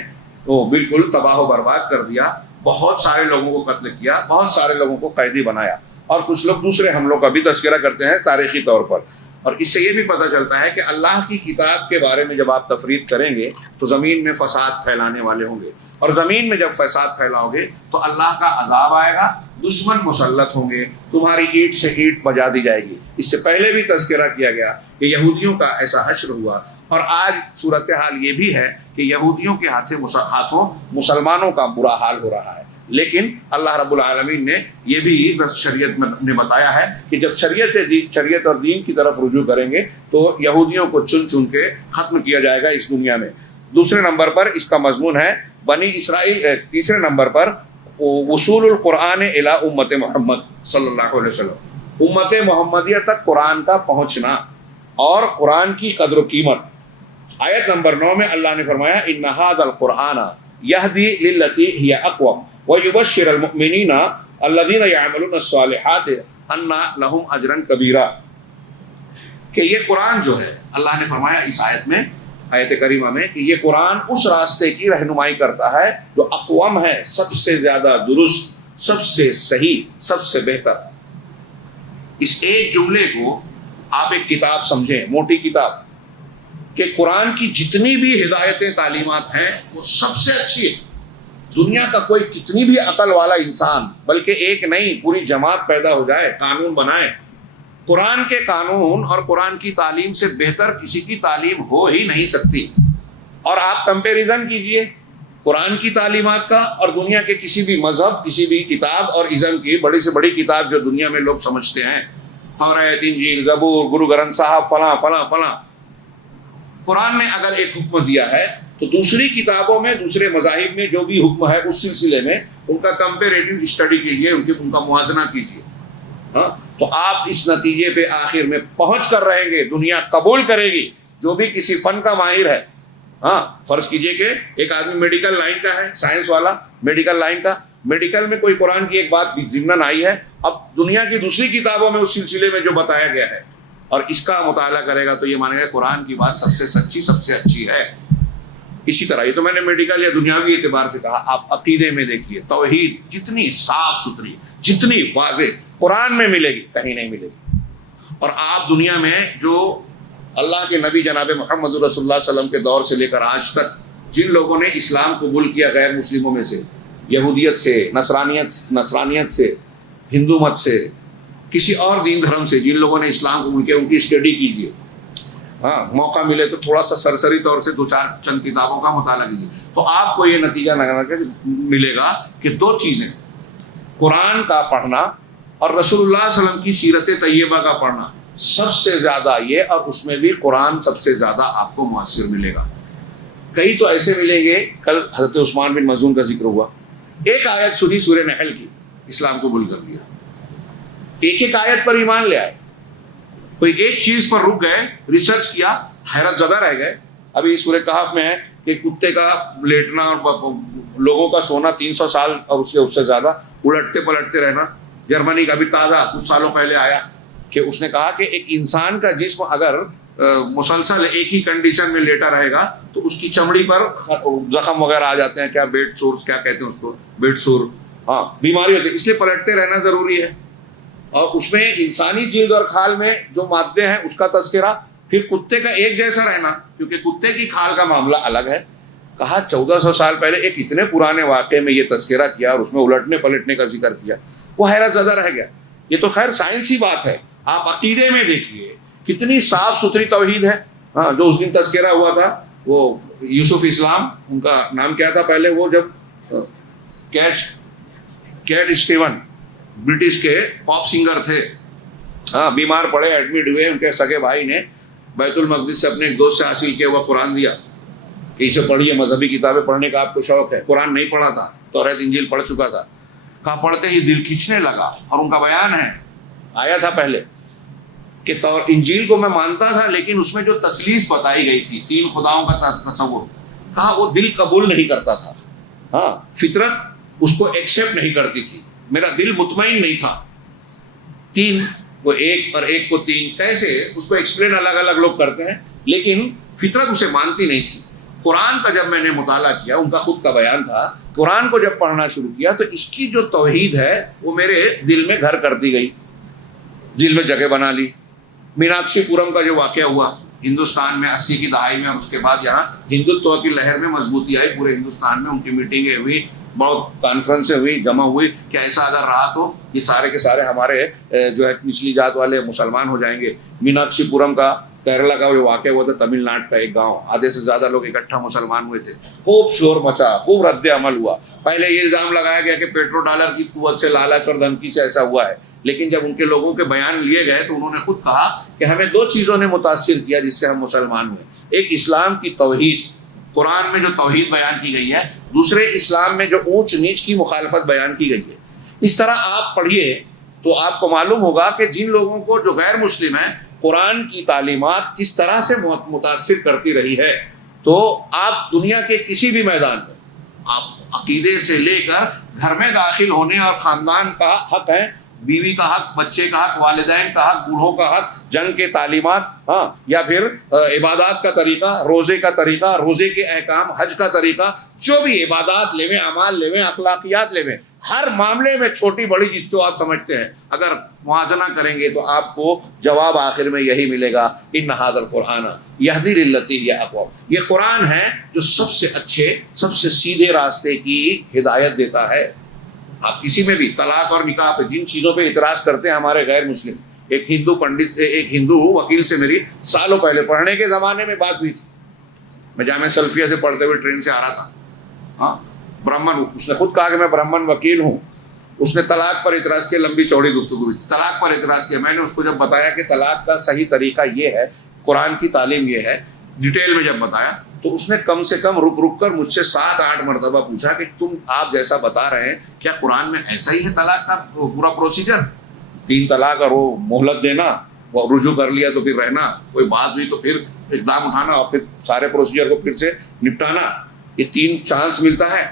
وہ بالکل تباہ و برباد کر دیا، بہت سارے لوگوں کو قتل کیا، بہت سارے لوگوں کو قیدی بنایا، اور کچھ لوگ دوسرے حملوں کا بھی تذکرہ کرتے ہیں تاریخی طور پر۔ اور اس سے یہ بھی پتہ چلتا ہے کہ اللہ کی کتاب کے بارے میں جب آپ تفرید کریں گے تو زمین میں فساد پھیلانے والے ہوں گے، اور زمین میں جب فساد پھیلاؤ گے تو اللہ کا عذاب آئے گا، دشمن مسلط ہوں گے، تمہاری اینٹ سے اینٹ بجا دی جائے گی۔ اس سے پہلے بھی تذکرہ کیا گیا کہ یہودیوں کا ایسا حشر ہوا، اور آج صورتحال یہ بھی ہے کہ یہودیوں کے ہاتھوں مسلمانوں کا برا حال ہو رہا ہے۔ لیکن اللہ رب العالمین نے یہ بھی شریعت نے بتایا ہے کہ جب شریعت اور دین کی طرف رجوع کریں گے تو یہودیوں کو چن چن کے ختم کیا جائے گا اس دنیا میں۔ دوسرے نمبر پر اس کا مضمون ہے بنی اسرائیل۔ تیسرے نمبر پر وصول القرآن الی امت محمد صلی اللہ علیہ وسلم، امت محمدیہ تک قرآن کا پہنچنا اور قرآن کی قدر و قیمت۔ آیت نمبر 9 میں اللہ نے فرمایا ان ھذا القرآن یہدی للتی ہی اقوم وَيُبَشِّرَ الْمُؤْمِنِينَ الَّذِينَ يَعْمَلُونَ الصَّالِحَاتِ أَنَّ لَهُمْ أَجْرًا كَبِيرًا، کہ یہ قرآن جو ہے، اللہ نے فرمایا اس آیت میں، آیت کریمہ میں، کہ یہ قرآن اس راستے کی رہنمائی کرتا ہے جو اقوم ہے، سب سے زیادہ درست، سب سے صحیح، سب سے بہتر۔ اس ایک جملے کو آپ ایک کتاب سمجھیں، موٹی کتاب، کہ قرآن کی جتنی بھی ہدایتیں، تعلیمات ہیں وہ سب سے اچھی ہے۔ دنیا کا کوئی کتنی بھی عقل والا انسان، بلکہ ایک نہیں پوری جماعت پیدا ہو جائے، قانون بنائے، قرآن کے قانون اور قرآن کی تعلیم سے بہتر کسی کی تعلیم ہو ہی نہیں سکتی۔ اور آپ کمپیریزن کیجئے قرآن کی تعلیمات کا اور دنیا کے کسی بھی مذہب، کسی بھی کتاب اور ازم کی بڑی سے بڑی کتاب جو دنیا میں لوگ سمجھتے ہیں، توریت، انجیل، زبور، گرو گرنتھ صاحب، فلاں فلاں فلاں۔ قرآن نے اگر ایک حکم دیا ہے تو دوسری کتابوں میں، دوسرے مذاہب میں جو بھی حکم ہے اس سلسلے میں ان کا کمپیریٹو اسٹڈی کیجئے، ان کا موازنہ کیجئے، ہاں، تو آپ اس نتیجے پہ آخر میں پہنچ کر رہیں گے۔ دنیا قبول کرے گی، جو بھی کسی فن کا ماہر ہے، ہاں فرض کیجئے کہ ایک آدمی میڈیکل لائن کا ہے، سائنس والا، میڈیکل لائن کا، میڈیکل میں کوئی قرآن کی ایک بات ضمناً آئی ہے، اب دنیا کی دوسری کتابوں میں اس سلسلے میں جو بتایا گیا ہے اور اس کا مطالعہ کرے گا تو یہ مانے گا قرآن کی بات سب سے سچی، سب سے اچھی ہے۔ اسی طرح یہ تو میں نے میڈیکل یا دنیاوی اعتبار سے کہا، آپ عقیدے میں دیکھیے، توحید جتنی صاف ستھری، جتنی واضح قرآن میں ملے گی کہیں نہیں ملے گی۔ اور آپ دنیا میں جو اللہ کے نبی جناب محمد رسول اللہ صلی اللہ علیہ وسلم کے دور سے لے کر آج تک جن لوگوں نے اسلام قبول کیا غیر مسلموں میں سے، یہودیت سے، نصرانیت سے، ہندو مت سے، کسی اور دین دھرم سے جن لوگوں نے اسلام قبول کیا، ان کی اسٹڈی کیجیے، ہاں موقع ملے تو تھوڑا سا سرسری طور سے 2-4 چند کتابوں کا مطالعہ کیجیے، تو آپ کو یہ نتیجہ ملے گا کہ دو چیزیں، قرآن کا پڑھنا اور رسول اللہ صلی اللہ علیہ وسلم کی سیرت طیبہ کا پڑھنا سب سے زیادہ یہ، اور اس میں بھی قرآن سب سے زیادہ آپ کو مؤثر ملے گا۔ کئی تو ایسے ملیں گے، کل حضرت عثمان بن مظعون کا ذکر ہوا، ایک آیت سنی سورہ نحل کی، اسلام قبول کر لیا، ایک آیت پر ایمان لے آئے، کوئی ایک چیز پر رک گئے، ریسرچ کیا، حیرت زدہ رہ گئے۔ ابھی سورہ کہف میں ہے کہ کتے کا لیٹنا اور لوگوں کا سونا 300 سال اور اس سے زیادہ، الٹتے پلٹتے رہنا۔ جرمنی کا بھی تازہ کچھ سالوں پہلے آیا کہ اس نے کہا کہ ایک انسان کا جسم اگر مسلسل ایک ہی کنڈیشن میں لیٹا رہے گا تو اس کی چمڑی پر زخم وغیرہ آ جاتے ہیں، کیا بیڈ سورس کیا کہتے ہیں اس کو، بیڈ سور، ہاں بیماری ہوتی ہے، اس لیے پلٹتے رہنا ضروری ہے۔ اور اس میں انسانی جلد اور کھال میں جو مادے ہیں اس کا تذکرہ، پھر کتے کا ایک جیسا رہنا، کیونکہ کتے کی کھال کا معاملہ الگ ہے۔ کہا 1400 سال پہلے ایک اتنے پرانے واقعے میں یہ تذکرہ کیا اور اس میں الٹنے پلٹنے کا ذکر کیا، وہ حیرت زدہ رہ گیا۔ یہ تو خیر سائنسی بات ہے، آپ عقیدے میں دیکھیے کتنی صاف ستھری توحید ہے۔ ہاں جو اس دن تذکرہ ہوا تھا وہ یوسف اسلام، ان کا نام کیا تھا پہلے، وہ جب کیٹ اسٹیون برٹش کے پاپ سنگر تھے، ہاں بیمار پڑے، ایڈمٹ ہوئے، ان کے سگے بھائی نے بیت المقدس سے اپنے ایک دوست سے حاصل کیا ہوا قرآن دیا کہ اسے پڑھیے، مذہبی کتابیں پڑھنے کا آپ کو شوق ہے۔ قرآن نہیں پڑھا تھا، توریت انجیل پڑھ چکا تھا، کہا پڑھتے ہی دل کھینچنے لگا، اور ان کا بیان ہے، آیا تھا پہلے کہ انجیل کو میں مانتا تھا لیکن اس میں جو تثلیث بتائی گئی تھی، 3 خداؤں کا تصور، کہا وہ دل قبول نہیں کرتا تھا، ہاں فطرت اس کو ایکسیپٹ نہیں کرتی تھی، میرا دل مطمئن نہیں تھا۔ 3 وہ 1 اور 1 کو 3 کیسے، اس کو ایکسپلین الگ الگ لوگ کرتے ہیں، لیکن فطرت اسے مانتی نہیں تھی۔ قرآن کا جب میں نے مطالعہ کیا، ان کا خود کا بیان تھا، قرآن کو جب پڑھنا شروع کیا تو اس کی جو توحید ہے وہ میرے دل میں گھر کرتی گئی، دل میں جگہ بنا لی۔ میناکشی پورم کا جو واقعہ ہوا ہندوستان میں 80 کی دہائی میں، اور اس کے بعد یہاں ہندوتو کی لہر میں مضبوطی آئی پورے ہندوستان میں، ان کی میٹنگیں ہوئی، بہت کانفرنسیں ہوئی، جمع ہوئی کہ ایسا اگر رہا تو یہ سارے کے سارے ہمارے جو ہے نچلی ذات والے مسلمان ہو جائیں گے۔ میناکشی پورم کا کیرلا کا جو واقعہ ہوا تھا، تمل ناڈو کا ایک گاؤں، آدھے سے زیادہ لوگ اکٹھا مسلمان ہوئے تھے، خوب شور مچا، خوب رد عمل ہوا۔ پہلے یہ الزام لگایا گیا کہ پیٹرو ڈالر کی قوت سے، لالچ اور دھمکی سے ایسا ہوا ہے، لیکن جب ان کے لوگوں کے بیان لیے گئے تو انہوں نے خود کہا کہ ہمیں 2 چیزوں نے متاثر کیا جس سے ہم مسلمان ہوئے، ایک اسلام کی توحید، قرآن میں جو توحید بیان کی گئی ہے، دوسرے اسلام میں جو اونچ نیچ کی مخالفت بیان کی گئی ہے۔ اس طرح آپ پڑھیے تو آپ کو معلوم ہوگا کہ جن لوگوں کو جو غیر مسلم ہیں، قرآن کی تعلیمات کس طرح سے متاثر کرتی رہی ہے۔ تو آپ دنیا کے کسی بھی میدان میں، آپ عقیدے سے لے کر گھر میں داخل ہونے اور خاندان کا حق ہے، بیوی کا حق، بچے کا حق، والدین کا حق، بوڑھوں کا حق، جنگ کے تعلیمات، ہاں یا پھر عبادات کا طریقہ، روزے کا طریقہ، روزے کے احکام، حج کا طریقہ، جو بھی عبادات لے میں، اعمال لے میں، اخلاقیات لے میں، ہر معاملے میں چھوٹی بڑی جس کو آپ سمجھتے ہیں اگر موازنہ کریں گے تو آپ کو جواب آخر میں یہی ملے گا، ان ھذا القرآن یہدی للتی ہی اقوم۔ یہ قرآن ہے جو سب سے اچھے، سب سے سیدھے راستے کی ہدایت دیتا ہے۔ آپ کسی میں بھی طلاق اور نکاح پہ جن چیزوں پہ اعتراض کرتے ہیں ہمارے غیر مسلم، ایک ہندو پنڈت سے، ایک ہندو وکیل سے میری سالوں پہلے پڑھنے کے زمانے میں بات ہوئی تھی، میں جامعہ سلفیہ سے پڑھتے ہوئے ٹرین سے آ رہا تھا، ہاں برہمن، اس نے خود کہا کہ میں برہمن وکیل ہوں، اس نے طلاق پر اعتراض کیا، لمبی چوڑی گفتگو ہوئی، طلاق پر اعتراض کیا، میں نے اس کو جب بتایا کہ طلاق کا صحیح طریقہ یہ ہے، قرآن کی تعلیم یہ ہے، ڈیٹیل میں جب بتایا تو اس نے کم سے کم رک کر مجھ سے 7-8 مرتبہ پوچھا کہ تم آپ جیسا بتا رہے ہیں کیا قرآن میں ایسا ہی ہے طلاق کا پورا پروسیجر، 3 طلاق اور وہ مہلت دینا، وہ رجوع کر لیا تو پھر رہنا، کوئی بات ہوئی تو پھر اقدام اٹھانا اور پھر سارے پروسیجر کو پھر سے نپٹانا، یہ 3 چانس ملتا ہے۔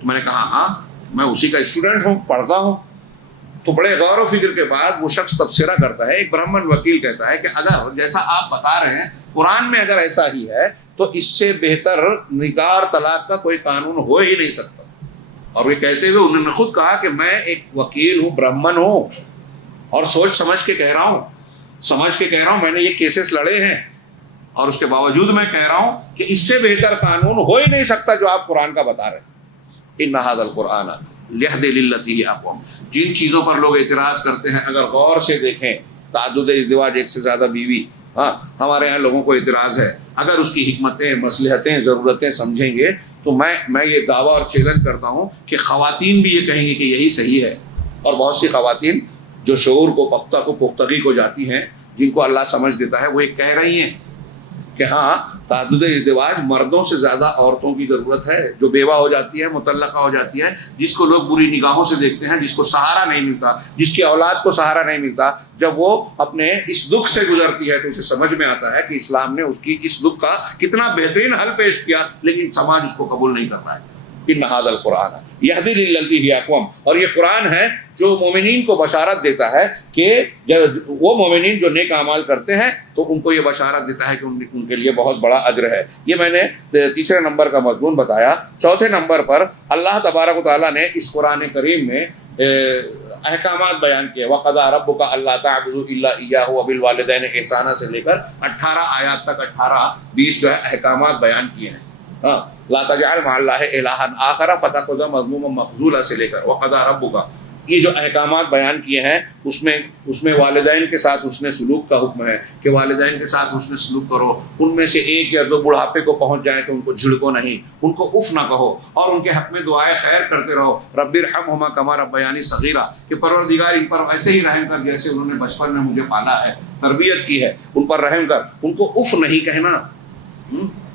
تو میں نے کہا ہاں میں اسی کا اسٹوڈنٹ ہوں، پڑھتا ہوں۔ تو بڑے غور و فکر کے بعد وہ شخص تبصرہ کرتا ہے، ایک برہمن وکیل کہتا ہے کہ اگر جیسا آپ بتا رہے ہیں قرآن میں اگر ایسا ہی ہے تو اس سے بہتر نکاح اور طلاق کا کوئی قانون ہو ہی نہیں سکتا۔ اور یہ کہتے ہوئے انہوں نے خود کہا کہ میں ایک وکیل ہوں، برہمن ہوں، اور سوچ سمجھ کے کہہ رہا ہوں، میں نے یہ کیسز لڑے ہیں، اور اس کے باوجود میں کہہ رہا ہوں کہ اس سے بہتر قانون ہو ہی نہیں سکتا جو آپ قرآن کا بتا رہے ہیں۔ ان ھذا القرآن یہدی للتی ہی اقوم۔ جن چیزوں پر لوگ اعتراض کرتے ہیں اگر غور سے دیکھیں، تعدد ازدواج، ایک سے زیادہ بیوی، ہمارے یہاں لوگوں کو اعتراض ہے، اگر اس کی حکمتیں، مصلحتیں، ضرورتیں سمجھیں گے تو میں یہ دعویٰ اور چیلنج کرتا ہوں کہ خواتین بھی یہ کہیں گے کہ یہی صحیح ہے۔ اور بہت سی خواتین جو شعور کو پختگی کو جاتی ہیں، جن کو اللہ سمجھ دیتا ہے، وہ یہ کہہ رہی ہیں کہ ہاں تعدد ازدواج مردوں سے زیادہ عورتوں کی ضرورت ہے، جو بیوہ ہو جاتی ہے، مطلقہ ہو جاتی ہے، جس کو لوگ بری نگاہوں سے دیکھتے ہیں، جس کو سہارا نہیں ملتا، جس کی اولاد کو سہارا نہیں ملتا، جب وہ اپنے اس دکھ سے گزرتی ہے تو اسے سمجھ میں آتا ہے کہ اسلام نے اس کی اس دکھ کا کتنا بہترین حل پیش کیا، لیکن سماج اس کو قبول نہیں کر رہا ہے۔ ان ھذا القرآن یہدی للتی ہی اقوم، اور یہ قرآن ہے جو مومنین کو بشارت دیتا ہے کہ وہ مومنین جو نیک اعمال کرتے ہیں تو ان کو یہ بشارت دیتا ہے کہ ان کے لیے بہت بڑا اجر ہے۔ یہ میں نے تیسرے نمبر کا مضمون بتایا۔ چوتھے نمبر پر اللہ تبارک و تعالیٰ نے اس قرآن کریم میں احکامات بیان کیے۔ وَقَضَىٰ رَبُّكَ أَلَّا تَعْبُدُوا إِلَّا إِيَّاهُ وَبِالْوَالِدَيْنِ إِحْسَانًا سے لے کر 18 آیات تک 18-20 جو ہے احکامات بیان کیے ہیں۔ لا تجعل مع اللہ الہا آخر فتقعد مذموما مخذولا سے لے کر وقضى ربک، یہ جو احکامات بیان کیے ہیں اس میں والدین کے ساتھ حسن سلوک کا حکم ہے کہ والدین کے ساتھ حسن سلوک کرو، ان میں سے ایک یا دو بڑھاپے کو پہنچ جائیں تو ان کو جھڑکو نہیں، ان کو اف نہ کہو، اور ان کے حق میں دعائے خیر کرتے رہو۔ رب ارحمہما کما ربیانی صغیرا، کہ پروردگار ان پر ایسے ہی رحم کر جیسے انہوں نے بچپن میں مجھے پالا ہے، تربیت کی ہے، ان پر رحم کر، ان کو اف نہیں کہنا،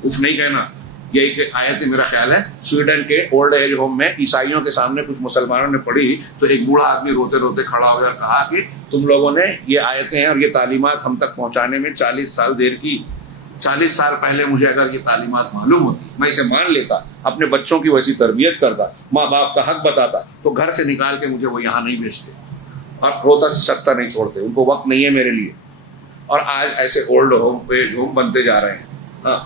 اف نہیں کہنا۔ یہ ایک آیت میرا خیال ہے سویڈن کے اولڈ ایج ہوم میں عیسائیوں کے سامنے کچھ مسلمانوں نے پڑھی تو ایک بوڑھا آدمی روتے روتے کھڑا ہو گیا اور کہا کہ تم لوگوں نے یہ آیتیں اور یہ تعلیمات ہم تک پہنچانے میں 40 سال دیر کی۔ 40 سال پہلے مجھے اگر یہ تعلیمات معلوم ہوتی میں اسے مان لیتا، اپنے بچوں کی ویسی تربیت کرتا، ماں باپ کا حق بتاتا، تو گھر سے نکال کے مجھے وہ یہاں نہیں بھیجتے اور روتا سکتا نہیں چھوڑتے، ان کو وقت نہیں ہے میرے لیے۔ اور آج ایسے اولڈ ہوم بنتے جا رہے ہیں۔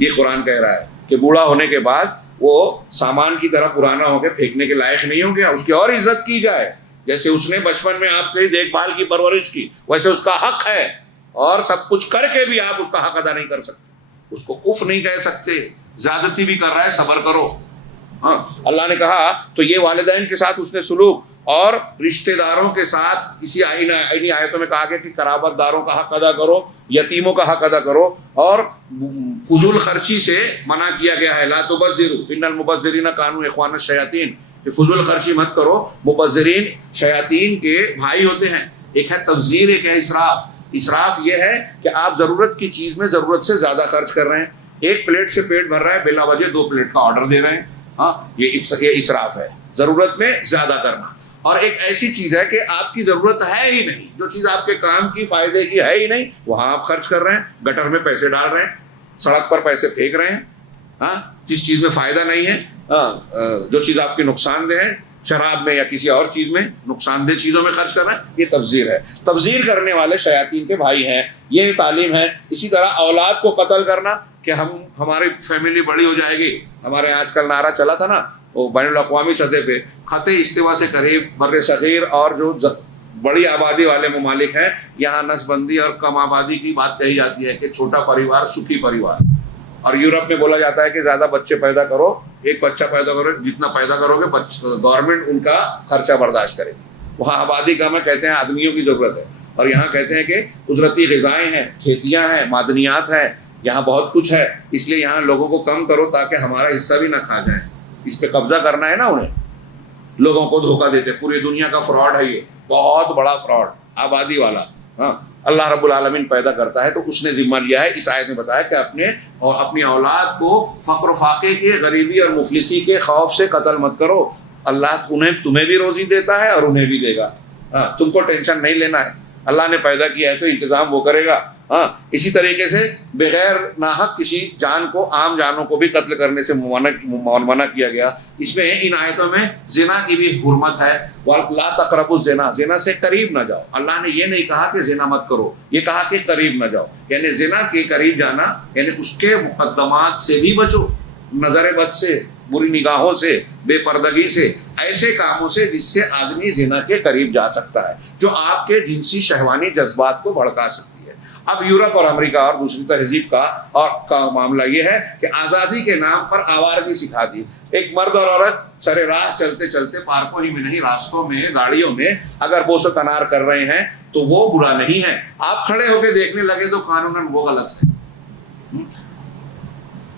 یہ قرآن کہہ رہا ہے کہ بوڑھا ہونے کے بعد وہ سامان کی طرح پرانا ہو کے پھینکنے کے لائق نہیں ہو گیا، اس کی اور عزت کی جائے، جیسے اس نے بچپن میں آپ کی دیکھ بھال کی، پرورش کی، ویسے اس کا حق ہے، اور سب کچھ کر کے بھی آپ اس کا حق ادا نہیں کر سکتے، اس کو اف نہیں کہہ سکتے، زیادتی بھی کر رہا ہے، صبر کرو۔ اللہ نے کہا تو یہ والدین کے ساتھ اس نے سلوک، اور رشتہ داروں کے ساتھ اسی انہی آیتوں میں کہا گیا کہ قرابت داروں کا حق ادا کرو، یتیموں کا حق ادا کرو، اور فضول خرچی سے منع کیا گیا ہے۔ لا تبذروا ان المبذرین کانوا اخوان الشیاطین، کہ فضول خرچی مت کرو، مبذرین شیاطین کے بھائی ہوتے ہیں۔ ایک ہے تبذیر، ایک ہے اسراف۔ اسراف یہ ہے کہ آپ ضرورت کی چیز میں ضرورت سے زیادہ خرچ کر رہے ہیں، ایک پلیٹ سے پیٹ بھر رہا ہے، بلا وجہ 2 پلیٹ کا آرڈر دے رہے ہیں، یہ اسراف ہے، ضرورت میں زیادہ کرنا۔ اور ایک ایسی چیز ہے کہ آپ کی ضرورت ہے ہی نہیں، جو چیز آپ کے کام کی، فائدے کی ہے ہی نہیں، وہاں آپ خرچ کر رہے ہیں، گٹر میں پیسے ڈال رہے ہیں، سڑک پر پیسے پھینک رہے ہیں، جس چیز میں فائدہ نہیں ہے، جو چیز آپ کی نقصان دہ ہے، شراب میں یا کسی اور چیز میں نقصان دہ چیزوں میں خرچ کر رہے ہیں، یہ تبذیر ہے۔ تبذیر کرنے والے شیاطین کے بھائی ہیں، یہ تعلیم ہے۔ اسی طرح اولاد کو قتل کرنا کہ ہماری فیملی بڑی ہو جائے گی۔ ہمارے آج کل نعرہ چلا تھا نا، وہ بین الاقوامی سطح پہ خط استوا سے قریب بر صغیر اور جو بڑی آبادی والے ممالک ہیں، یہاں نسل بندی اور کم آبادی کی بات کہی جاتی ہے کہ چھوٹا پریوار سکھی پریوار، اور یورپ میں بولا جاتا ہے کہ زیادہ بچے پیدا کرو، ایک بچہ پیدا کرو، جتنا پیدا کرو گے گورنمنٹ ان کا خرچہ برداشت کرے گی۔ وہاں آبادی کم ہے، کہتے ہیں آدمیوں کی ضرورت ہے، اور یہاں کہتے ہیں کہ قدرتی غذائیں ہیں، کھیتیاں ہیں، معدنیات ہیں، یہاں بہت کچھ ہے، اس لیے یہاں لوگوں کو کم کرو تاکہ ہمارا حصہ بھی نہ کھا جائیں۔ اس پہ قبضہ کرنا ہے نا انہیں، لوگوں کو دھوکہ دیتے، پوری دنیا کا فراڈ ہے، یہ بہت بڑا فراڈ، آبادی والا۔ اللہ رب العالمین پیدا کرتا ہے تو اس نے ذمہ لیا ہے۔ اس آیت میں بتایا کہ اپنی اولاد کو فقر و فاقے کے، غریبی اور مفلسی کے خوف سے قتل مت کرو، اللہ تمہیں بھی روزی دیتا ہے اور انہیں بھی دے گا، تم کو ٹینشن نہیں لینا ہے، اللہ نے پیدا کیا ہے تو انتظام وہ کرے گا۔ ہاں اسی طریقے سے بغیر ناحق کسی جان کو، عام جانوں کو بھی قتل کرنے سے منع کیا گیا۔ اس میں ان آیتوں میں زنا کی بھی حرمت ہے، لا تقربوا الزنا، زنا سے قریب نہ جاؤ۔ اللہ نے یہ نہیں کہا کہ زنا مت کرو، یہ کہا کہ قریب نہ جاؤ، یعنی زنا کے قریب جانا یعنی اس کے مقدمات سے بھی بچو، نظر بد سے، بری نگاہوں سے، بے پردگی سے، ایسے کاموں سے جس سے آدمی زنا کے قریب جا سکتا ہے، جو آپ کے جنسی شہوانی جذبات کو بھڑکا سکتی ہے۔ اب یورپ اور امریکہ اور دوسری تہذیب کا معاملہ یہ ہے کہ آزادی کے نام پر آوارگی سکھا دی۔ ایک مرد اور عورت سر راہ چلتے چلتے، پارکوں ہی میں نہیں، راستوں میں، گاڑیوں میں اگر بوس و تنار کر رہے ہیں تو وہ برا نہیں ہے۔ آپ کھڑے ہو کے دیکھنے لگے تو قانوناً وہ غلط ہے۔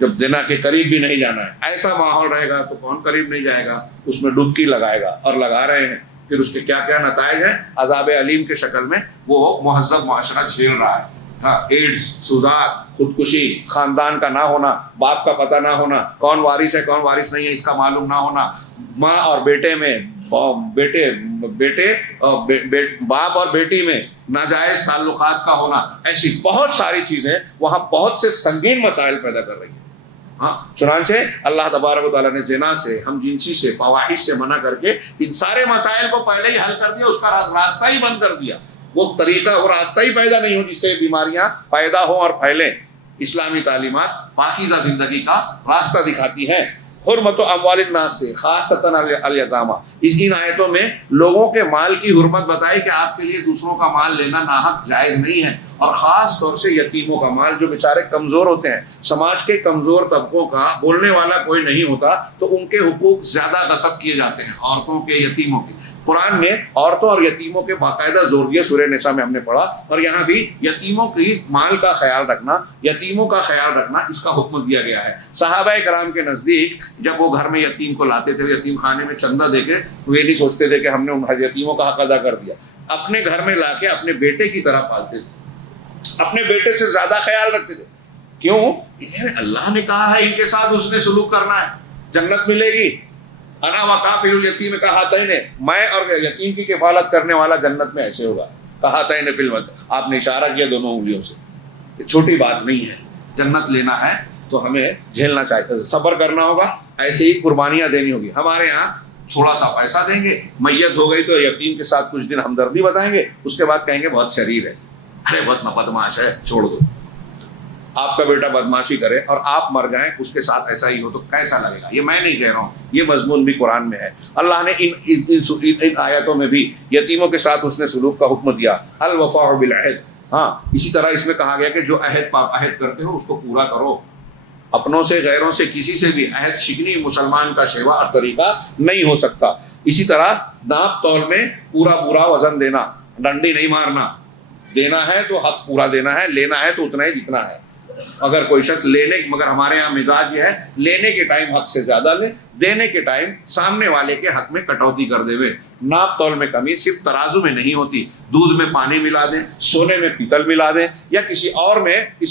جب زنا کے قریب بھی نہیں جانا ہے، ایسا ماحول رہے گا تو کون قریب نہیں جائے گا، اس میں ڈبکی لگائے گا، اور لگا رہے ہیں۔ پھر اس کے کیا کیا نتائج ہیں، عذاب علیم کے شکل میں وہ مہذب معاشرہ جھیل رہا ہے۔ ہاں، ایڈز، سوزات، خودکشی، خاندان کا نہ ہونا، باپ کا پتہ نہ ہونا، کون وارث ہے کون وارث نہیں ہے اس کا معلوم نہ ہونا، ماں اور بیٹے میں، باپ اور بیٹی میں ناجائز تعلقات کا ہونا، ایسی بہت ساری چیزیں وہاں بہت سے سنگین مسائل پیدا کر رہی ہیں۔ ہاں، چنانچہ اللہ تبارک و تعالیٰ نے زنا سے، ہم جنسی سے، فواحش سے منع کر کے ان سارے مسائل کو پہلے ہی حل کر دیا، اس کا راستہ ہی بند کر دیا۔ وہ طریقہ، وہ راستہ ہی پیدا نہیں ہو جس سے بیماریاں پیدا ہوں اور پھیلیں۔ اسلامی تعلیمات پاکیزہ زندگی کا راستہ دکھاتی ہیں۔ حرمت اموال الناس سے، خاصتاً الیتامى، ان آیتوں میں لوگوں کے مال کی حرمت بتائی کہ آپ کے لیے دوسروں کا مال لینا ناحق جائز نہیں ہے، اور خاص طور سے یتیموں کا مال، جو بیچارے کمزور ہوتے ہیں، سماج کے کمزور طبقوں کا بولنے والا کوئی نہیں ہوتا، تو ان کے حقوق زیادہ غصب کیے جاتے ہیں، عورتوں کے، یتیموں کے۔ قرآن نے عورتوں اور یتیموں کے باقاعدہ زور دیا، سورہ نساء میں ہم نے پڑھا، اور یہاں بھی یتیموں کی مال کا خیال رکھنا، یتیموں کا خیال رکھنا، اس کا حکم دیا گیا ہے۔ صحابہ کرام کے نزدیک جب وہ گھر میں یتیم کو لاتے تھے، یتیم خانے میں چندہ دے کے، وہ یہ نہیں سوچتے تھے کہ ہم نے ان یتیموں کا حق ادا کر دیا، اپنے گھر میں لا کے اپنے بیٹے کی طرح پالتے تھے، اپنے بیٹے سے زیادہ خیال رکھتے تھے۔ کیوں؟ اللہ نے کہا ہے ان کے ساتھ اس نے سلوک کرنا ہے، جنت ملے گی۔ انا وکافل الیتیم کہاتین، میں اور یتیم کی کفالت کرنے والا جنت میں ایسے ہوگا، کہاتین فی المد، آپ نے اشارہ کیا دونوں انگلیوں سے۔ یہ چھوٹی بات نہیں ہے، جنت لینا ہے تو ہمیں جھیلنا چاہیے، صبر کرنا ہوگا، ایسے ہی قربانیاں دینی ہوگی۔ ہمارے یہاں تھوڑا سا پیسہ دیں گے، میت ہو گئی تو یتیم کے ساتھ کچھ دن ہمدردی بتائیں گے، اس کے بعد کہیں گے بہت شریر ہے، ارے بہت بدماش ہے، چھوڑ دو۔ آپ کا بیٹا بدماشی کرے اور آپ مر جائیں، اس کے ساتھ ایسا ہی ہو تو کیسا لگے گا؟ یہ میں نہیں کہہ رہا ہوں، یہ مضمون بھی قرآن میں ہے۔ اللہ نے ان آیتوں میں بھی یتیموں کے ساتھ اس نے سلوک کا حکم دیا، الوفاء بالعہد۔ ہاں، اسی طرح اس میں کہا گیا کہ جو عہد کرتے ہو اس کو پورا کرو، اپنوں سے، غیروں سے، کسی سے بھی عہد شکنی مسلمان کا شیوا اور طریقہ نہیں ہو سکتا۔ اسی طرح ناپ تول میں پورا وزن دینا، ڈنڈی نہیں مارنا، دینا ہے تو حق پورا دینا ہے، لینا ہے تو اتنا ہی جتنا ہے۔ اگر کوئی شخص مگر ہمارے یہاں مزاج یہ ہے، لینے کے ٹائم حق سے زیادہ لے، دینے کے ٹائم سامنے والے کے حق میں کٹوتی کر دے۔ ناپ تول میں کمی صرف ترازو میں نہیں ہوتی، دودھ میں پانی ملا دیں، سونے میں پیتل ملا دیں، یا کسی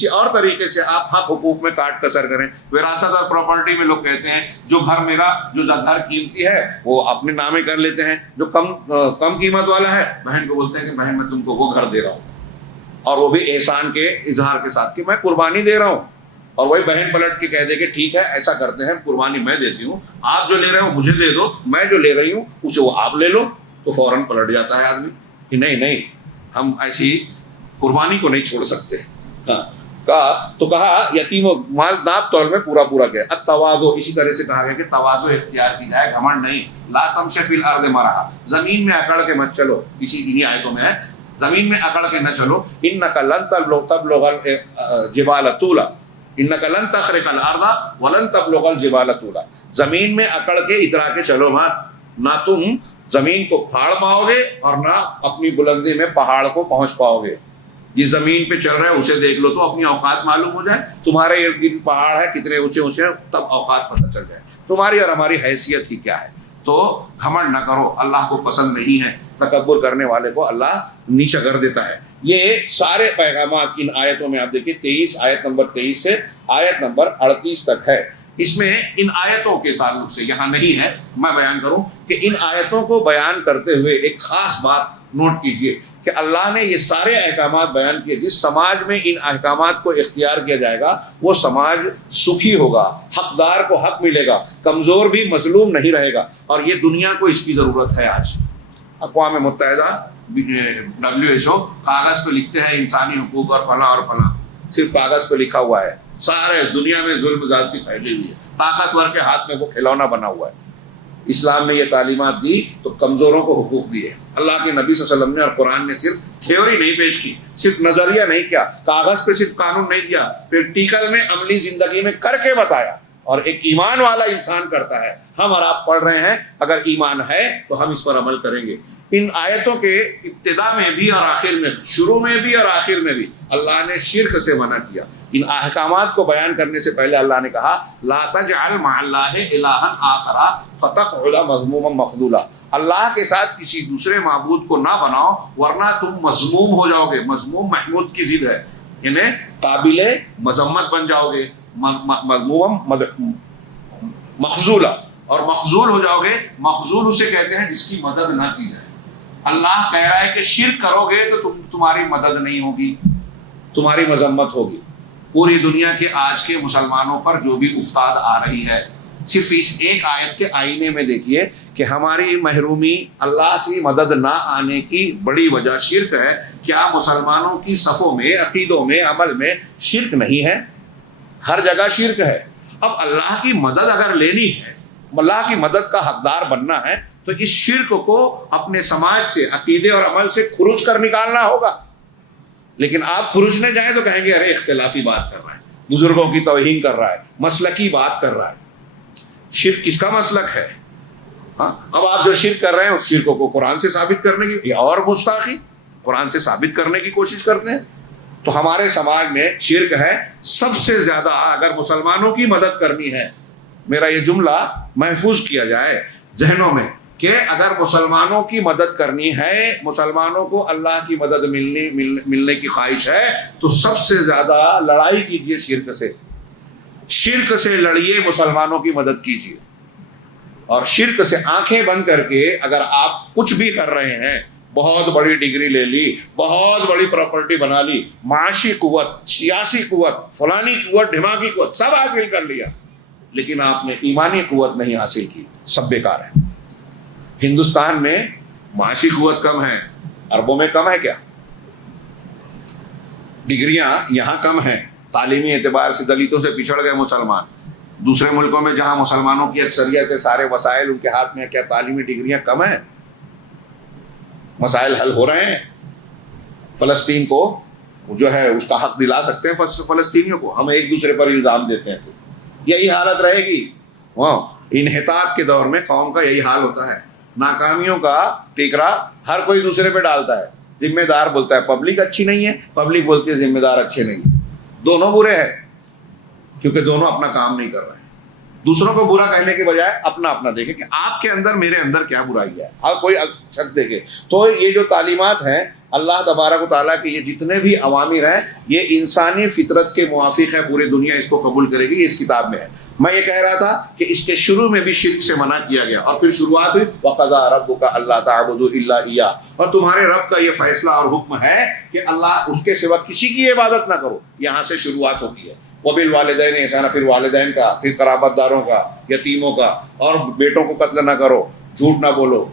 اور طریقے سے آپ حق حقوق میں کاٹ کسر کریں۔ وراثت اور پراپرٹی میں لوگ کہتے ہیں جو گھر قیمتی ہے وہ اپنے نامے کر لیتے ہیں، جو کم قیمت والا ہے بہن کو بولتے ہیں کہ بہن میں تم کو وہ گھر دے رہا ہوں، اور وہ بھی احسان کے اظہار کے ساتھ کہ میں قربانی دے رہا ہوں، اور وہی بہن پلٹ کے کہہ دے کہ ٹھیک ہے ایسا کرتے ہیں، قربانی میں دیتی ہوں، آپ جو لے رہے ہو مجھے دے دو، میں جو لے رہی ہوں اسے وہ آپ لے لو، تو فوراً پلٹ جاتا ہے آدمی کہ نہیں ہم ایسی قربانی کو نہیں چھوڑ سکتے۔ کہا یتیم و مال ناپ تول میں پورا کیا۔ التواضع، اسی طرح سے کہا گیا کہ تواضع اختیار کی جائے، گھمنڈ نہیں۔ لا تمشی فی الارض مرحا، زمین میں اکڑ کے مت چلو، انہی آیتوں میں ہے، زمین میں اکڑ کے نہ چلو۔ انک لن تبلغ الجبال طولا، انک لن تخرق الارض ولن تبلغ الجبال طولا، زمین میں اکڑ کے اترا کے چلو مت، نہ تم زمین کو پھاڑ پاؤ گے اور نہ اپنی بلندی میں پہاڑ کو پہنچ پاؤ گے۔ جس زمین پہ چل رہے ہیں اسے دیکھ لو تو اپنی اوقات معلوم ہو جائے، تمہارے ارد گرد پہاڑ ہے کتنے اونچے ہیں، تب اوقات پتہ چل جائے تمہاری اور ہماری حیثیت ہی کیا ہے۔ تو گھمنڈ نہ کرو، اللہ کو پسند نہیں ہے، تکبر کرنے والے کو اللہ نیچا کر دیتا ہے۔ یہ سارے پیغامات ان آیتوں میں آپ دیکھیں، آیت نمبر 23 سے آیت نمبر 38 تک ہے۔ اس میں ان آیتوں کے تعلق سے یہاں نہیں ہے، میں بیان کروں کہ ان آیتوں کو بیان کرتے ہوئے ایک خاص بات نوٹ کیجئے کہ اللہ نے یہ سارے احکامات بیان کیے. جس سماج میں ان احکامات کو اختیار کیا جائے گا وہ سماج سکھی ہوگا, حقدار کو حق ملے گا, کمزور بھی مظلوم نہیں رہے گا. اور یہ دنیا کو اس کی ضرورت ہے. آج اقوام متحدہ WHO کاغذ پہ لکھتے ہیں انسانی حقوق اور فلاں, صرف کاغذ پہ لکھا ہوا ہے. سارے دنیا میں ظلم زیادتی پھیلی ہوئی ہے, طاقتور کے ہاتھ میں وہ کھلونا بنا ہوا ہے. اسلام نے یہ تعلیمات دی تو کمزوروں کو حقوق دیے. اللہ کے نبی صلی اللہ علیہ وسلم نے اور قرآن نے صرف تھیوری نہیں پیش کی, صرف نظریہ نہیں کیا, کاغذ پہ صرف قانون نہیں دیا, پریکٹیکل میں عملی زندگی میں کر کے بتایا. اور ایک ایمان والا انسان کرتا ہے. ہم اور آپ پڑھ رہے ہیں, اگر ایمان ہے تو ہم اس پر عمل کریں گے. ان آیتوں کے ابتدا میں بھی اور آخر میں, شروع میں بھی اور آخر میں بھی اللہ نے شرک سے منع کیا. ان احکامات کو بیان کرنے سے پہلے اللہ نے کہا لا تجعل مع اللہ الہا آخر فتقعد مذموما مخذولا. اللہ کے ساتھ کسی دوسرے معبود کو نہ بناؤ ورنہ تم مذموم ہو جاؤ گے. مذموم محمود کی ضد ہے, یعنی قابل مذمت بن جاؤ گے. مذموما مخذولا, اور مخذول ہو جاؤ گے. مخذول اسے کہتے ہیں جس کی مدد نہ کی جائے. اللہ کہہ رہا ہے کہ شرک کرو گے تو تمہاری مدد نہیں ہوگی, تمہاری مذمت ہوگی. پوری دنیا کے آج کے مسلمانوں پر جو بھی افتاد آ رہی ہے, صرف اس ایک آیت کے آئینے میں دیکھیے کہ ہماری محرومی, اللہ سے مدد نہ آنے کی بڑی وجہ شرک ہے. کیا مسلمانوں کی صفوں میں, عقیدوں میں, عمل میں شرک نہیں ہے؟ ہر جگہ شرک ہے. اب اللہ کی مدد اگر لینی ہے, اللہ کی مدد کا حقدار بننا ہے, تو اس شرک کو اپنے سماج سے, عقیدے اور عمل سے کھروچ کر نکالنا ہوگا. لیکن آپ کھروچنے جائیں تو کہیں گے ارے اختلافی بات کر رہا ہے, بزرگوں کی توہین کر رہا ہے, مسلکی بات کر رہا ہے. شرک کس کا مسلک ہے؟ اب آپ جو شرک کر رہے ہیں اس شرک کو قرآن سے ثابت کرنے کی, اور گستاخی قرآن سے ثابت کرنے کی کوشش کرتے ہیں. تو ہمارے سماج میں شرک ہے سب سے زیادہ. اگر مسلمانوں کی مدد کرنی ہے, میرا یہ جملہ محفوظ کیا جائے ذہنوں میں, کہ اگر مسلمانوں کی مدد کرنی ہے, مسلمانوں کو اللہ کی مدد ملنے کی خواہش ہے, تو سب سے زیادہ لڑائی کیجیے شرک سے. شرک سے لڑیے, مسلمانوں کی مدد کیجیے. اور شرک سے آنکھیں بند کر کے اگر آپ کچھ بھی کر رہے ہیں, بہت بڑی ڈگری لے لی, بہت بڑی پراپرٹی بنا لی, معاشی قوت, سیاسی قوت, فلانی قوت, دماغی قوت سب حاصل کر لیا, لیکن آپ نے ایمانی قوت نہیں حاصل کی, سب بیکار ہے. ہندوستان میں معاشی قوت کم ہے, اربوں میں کم ہے کیا؟ ڈگریاں یہاں کم ہیں, تعلیمی اعتبار سے دلتوں سے پچھڑ گئے مسلمان. دوسرے ملکوں میں جہاں مسلمانوں کی اکثریت ہے, سارے وسائل ان کے ہاتھ میں, کیا تعلیمی ڈگریاں کم ہیں؟ مسائل حل ہو رہے ہیں. فلسطین کو جو ہے اس کا حق دلا سکتے ہیں فلسطینیوں کو. ہم ایک دوسرے پر الزام دیتے ہیں, تو یہی حالت رہے گی. انحطاط کے دور میں قوم کا یہی حال ہوتا ہے. ناکامیوں کا ٹیکرا ہر کوئی دوسرے پہ ڈالتا ہے. ذمہ دار بولتا ہے پبلک اچھی نہیں ہے, پبلک بولتی ہے ذمہ دار اچھے نہیں ہیں. دونوں برے ہیں, کیونکہ دونوں اپنا کام نہیں کر رہے ہیں. دوسروں کو برا کہنے کے بجائے اپنا اپنا دیکھیں کہ آپ کے اندر, میرے اندر کیا برائی ہے, ہر کوئی شک دیکھے. تو یہ جو تعلیمات ہیں اللہ تبارک و تعالیٰ کے, یہ جتنے بھی اوامر ہیں, یہ انسانی فطرت کے موافق ہے. پوری دنیا اس کو قبول کرے گی, یہ اس کتاب میں ہے. میں یہ کہہ رہا تھا کہ اس کے شروع میں بھی شرک سے منع کیا گیا, اور پھر شروعات ہوئی وَقَضَىٰ رَبُّكَ أَلَّا تَعْبُدُوا إِلَّا إِيَّاهُ, اور تمہارے رب کا یہ فیصلہ اور حکم ہے کہ اللہ, اس کے سوا کسی کی عبادت نہ کرو. یہاں سے شروعات ہوتی ہے. وَبِالْوَالِدَيْنِ إِحْسَانًا, پھر والدین کا, پھر قرابت داروں کا, یتیموں کا, اور بیٹوں کو قتل نہ کرو, جھوٹ نہ بولو,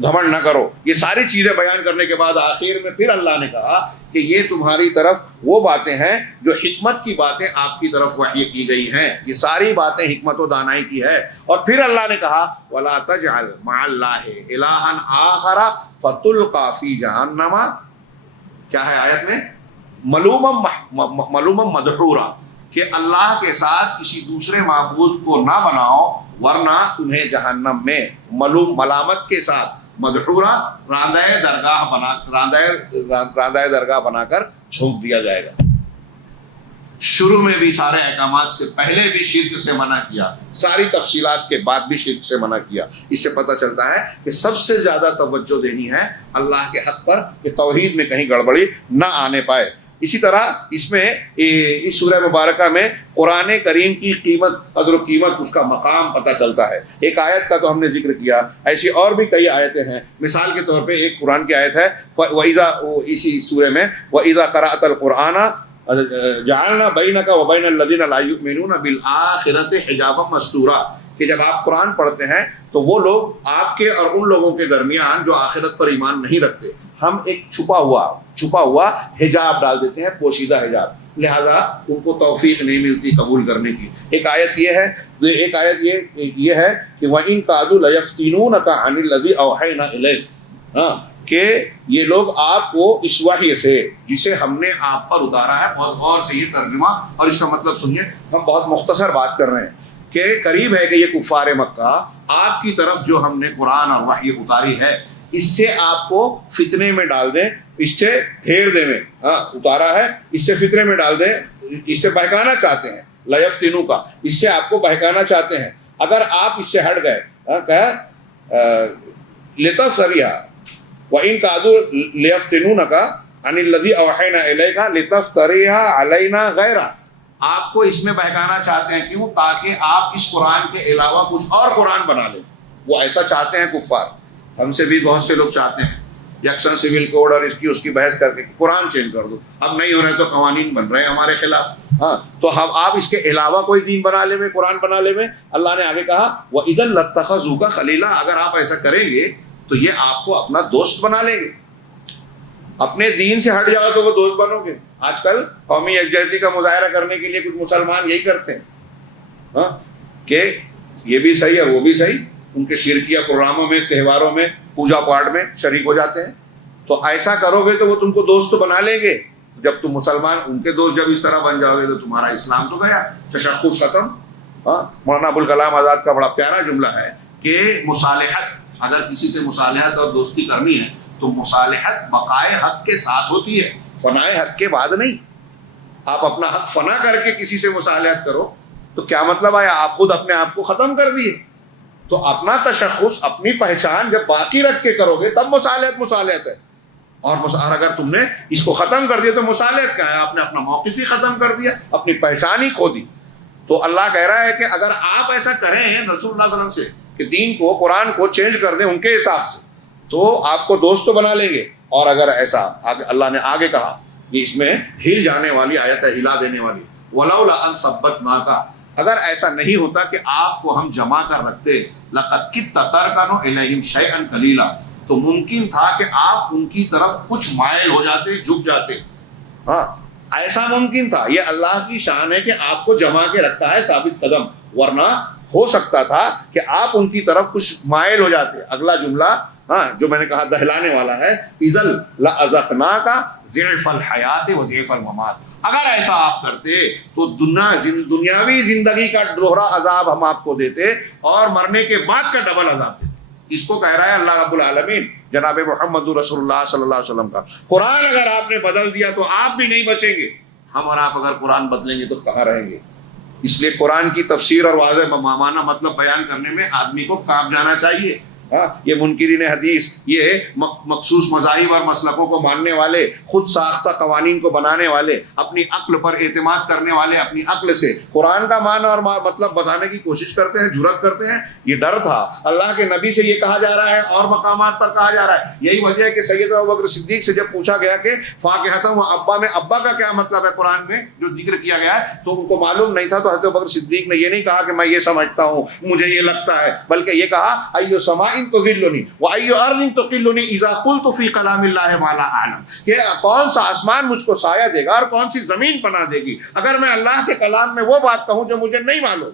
گھمنڈ نہ کرو. یہ ساری چیزیں بیان کرنے کے بعد آخر میں پھر اللہ نے کہا کہ یہ تمہاری طرف وہ باتیں ہیں جو حکمت کی باتیں آپ کی طرف وحی کی گئی ہیں. یہ ساری باتیں حکمت و دانائی کی ہے. اور پھر اللہ نے کہا وَلَا تَجْعَلْ مَعَ اللَّهِ إِلَٰهًا آخَرَ فَتُلْقَىٰ فِي جَهَنَّمَ, کیا ہے آیت میں, ملومم مدحورا, کہ اللہ کے ساتھ کسی دوسرے معبود کو نہ بناؤ ورنہ تمہیں جہنم میں ملوم, ملامت کے ساتھ, مدحورا, راندہ درگاہ بنا کر جھونک دیا جائے گا. شروع میں بھی سارے احکامات سے پہلے بھی شرک سے منع کیا, ساری تفصیلات کے بعد بھی شرک سے منع کیا. اس سے پتہ چلتا ہے کہ سب سے زیادہ توجہ دینی ہے اللہ کے حق پر, کہ توحید میں کہیں گڑبڑی نہ آنے پائے. اسی طرح اس میں اس سورہ مبارکہ میں قرآن کریم کی قیمت، قدر و قیمت، اس کا مقام پتہ چلتا ہے۔ ایک آیت کا تو ہم نے ذکر کیا، ایسی اور بھی کئی آیتیں ہیں۔ مثال کے طور پہ ایک قرآن کی آیت ہے وَإِذَا، اسی سورہ میں وَإِذَا قَرَأْتَ الْقُرْآنَ جَعَلْنَا بَيْنَكَ وَبَيْنَ الَّذِينَ لَا يُؤْمِنُونَ بِالْآخِرَةِ حِجَابًا مَسْتُورًا، کہ جب آپ قرآن پڑھتے ہیں تو وہ لوگ آپ کے اور ان لوگوں کے درمیان جو آخرت پر ایمان نہیں رکھتے، ہم ایک چھپا ہوا حجاب ڈال دیتے ہیں، پوشیدہ حجاب، لہذا ان کو توفیق نہیں ملتی قبول کرنے کی۔ ایک آیت یہ ہے کہ وَإِن كَادُوا لَيَفْتِنُونَكَ عَنِ الَّذِي أَوْحَيْنَا إِلَيْكَ، کہ یہ لوگ آپ کو اس وحی سے جسے ہم نے آپ پر اتارا ہے، اور غور سے یہ ترجمہ اور اس کا مطلب سنیے، ہم بہت مختصر بات کر رہے ہیں کہ قریب ہے کہ یہ کفار مکہ آپ کی طرف جو ہم نے قرآن اور وحی اتاری ہے، اس سے آپ کو فتنے میں ڈال دیں، اس سے پھیر دیں میں اتارا ہے، اس سے فتنے میں ڈال دیں، اس سے بہکانا چاہتے ہیں، لیفتنو کا، اس سے آپ کو بہکانا چاہتے ہیں۔ اگر آپ اس سے ہٹ گئے، لتفتریھا وَإِن كَادُوا لِيَفْتِنُونَكَ عَنِ الَّذِي أَوْحَيْنَا إِلَيْكَ لِتَفْتَرِيَ عَلَيْنَا غَيْرَهُ، آپ کو اس میں بہکانا چاہتے ہیں، کیوں؟ تاکہ آپ اس قرآن کے علاوہ کچھ اور قرآن بنا لیں۔ وہ ایسا چاہتے ہیں کفار، ہم سے بھی بہت سے لوگ چاہتے ہیں یکساں سول کوڈ اور اس کی بحث کر کے قرآن چینج کر دو، اب نہیں ہو رہے تو قوانین بن رہے ہیں ہمارے خلاف، تو ہم آپ اس کے علاوہ کوئی دین بنا لے میں، قرآن بنا لے میں۔ اللہ نے آگے کہا وَإِذًا لَاتَّخَذُوكَ خَلِيلًا، اگر آپ ایسا کریں گے تو یہ آپ کو اپنا دوست بنا لیں گے، اپنے دین سے ہٹ جاؤ تو وہ دوست بنو گے۔ آج کل قومی یکجہتی کا مظاہرہ کرنے کے لیے کچھ مسلمان یہی کرتے ہیں کہ یہ بھی صحیح ہے وہ بھی صحیح، ان کے شرکیہ پروگراموں میں، تہواروں میں، پوجا پاٹ میں شریک ہو جاتے ہیں۔ تو ایسا کرو گے تو وہ تم کو دوست بنا لیں گے، جب تم مسلمان ان کے دوست جب اس طرح بن جاؤ گے تو تمہارا اسلام تو گیا، تشخص ختم۔ مولانا ابوالکلام آزاد کا بڑا پیارا جملہ ہے کہ مصالحت، اگر کسی سے مصالحت اور دوستی کرنی ہے تو مصالحت بقائے حق کے ساتھ ہوتی ہے، فنائے حق کے بعد نہیں۔ آپ اپنا حق فنا کر کے کسی سے مصالحت کرو تو کیا مطلب آیا؟ آپ خود اپنے آپ کو ختم کر دیے۔ تو اپنا تشخص، اپنی پہچان جب باقی رکھ کے کرو گے تب مصالحت ہے، اور اگر تم نے اس کو ختم کر دیا تو مصالحت کیا ہے؟ آپ نے اپنا موقف ہی ختم کر دیا، اپنی پہچان ہی کھو دی۔ تو اللہ کہہ رہا ہے کہ اگر آپ ایسا کریں رسول اللہ صلی اللہ علیہ وسلم سے کہ دین کو، قرآن کو چینج کر دیں ان کے حساب سے، تو آپ کو دوست تو بنا لیں گے۔ اور اگر ایسا، اللہ نے آگے کہا، یہ اس میں ہل جانے والی آیت ہے، ہلا دینے والی، وَلَوْلَا أَن ثَبَّتْنَاكَ، اگر ایسا نہیں ہوتا کہ آپ کو ہم جمع کر رکھتے، لَقَدْ كِدتَّ تَرْكَنُ إِلَيْهِمْ شَيْئًا قَلِيلًا، تو ممکن تھا کہ آپ ان کی طرف کچھ مائل ہو جاتے، جھک جاتے۔ ایسا ممکن تھا، یہ اللہ کی شان ہے کہ آپ کو جمع کے رکھتا ہے ثابت قدم، ورنہ ہو سکتا تھا کہ آپ ان کی طرف کچھ مائل ہو جاتے۔ اگلا جملہ جو میں نے کہا دہلانے والا ہے، اِذًا لَأَذَقْنَاكَ ضِعْفَ الْحَيَاةِ وَضِعْفَ الْمَمَاتِ، اگر ایسا آپ کرتے تو دنیاوی زندگی کا دوہرا عذاب ہم آپ کو دیتے اور مرنے کے بعد کا ڈبل عذاب دیتے۔ اس کو کہہ رہا ہے اللہ رب العالمین جناب محمد رسول اللہ صلی اللہ علیہ وسلم کا۔ قرآن اگر آپ نے بدل دیا تو آپ بھی نہیں بچیں گے، ہم اور آپ اگر قرآن بدلیں گے تو کہاں رہیں گے؟ اس لیے قرآن کی تفسیر اور واضح معنی مطلب بیان کرنے میں آدمی کو کام جانا چاہیے۔ یہ منکرین حدیث، یہ مخصوص مذاہب اور مسلکوں کو ماننے والے، خود ساختہ قوانین کو بنانے والے، اپنی عقل پر اعتماد کرنے والے، اپنی عقل سے قرآن کا معنی اور مطلب بتانے کی کوشش کرتے ہیں، جرأت کرتے ہیں۔ یہ ڈر تھا، اللہ کے نبی سے یہ کہا جا رہا ہے اور مقامات پر کہا جا رہا ہے۔ یہی وجہ ہے کہ سیدنا ابوبکر صدیق سے جب پوچھا گیا کہ فاکہۃ و ابا میں ابا کا کیا مطلب ہے قرآن میں جو ذکر کیا گیا ہے، تو ان کو معلوم نہیں تھا۔ تو حضرت ابوبکر صدیق نے یہ نہیں کہا کہ میں یہ سمجھتا ہوں، مجھے یہ لگتا ہے، بلکہ یہ کہا ایو سماء تظلنی وایو ارض تقلنی اذا قلت فی کلام اللہ ما لا اعلم، کہ کون سا آسمان مجھ کو سایہ دے گا اور کون سی زمین پناہ دے گی اگر میں اللہ کے کلام میں وہ بات کہوں جو مجھے نہیں معلوم۔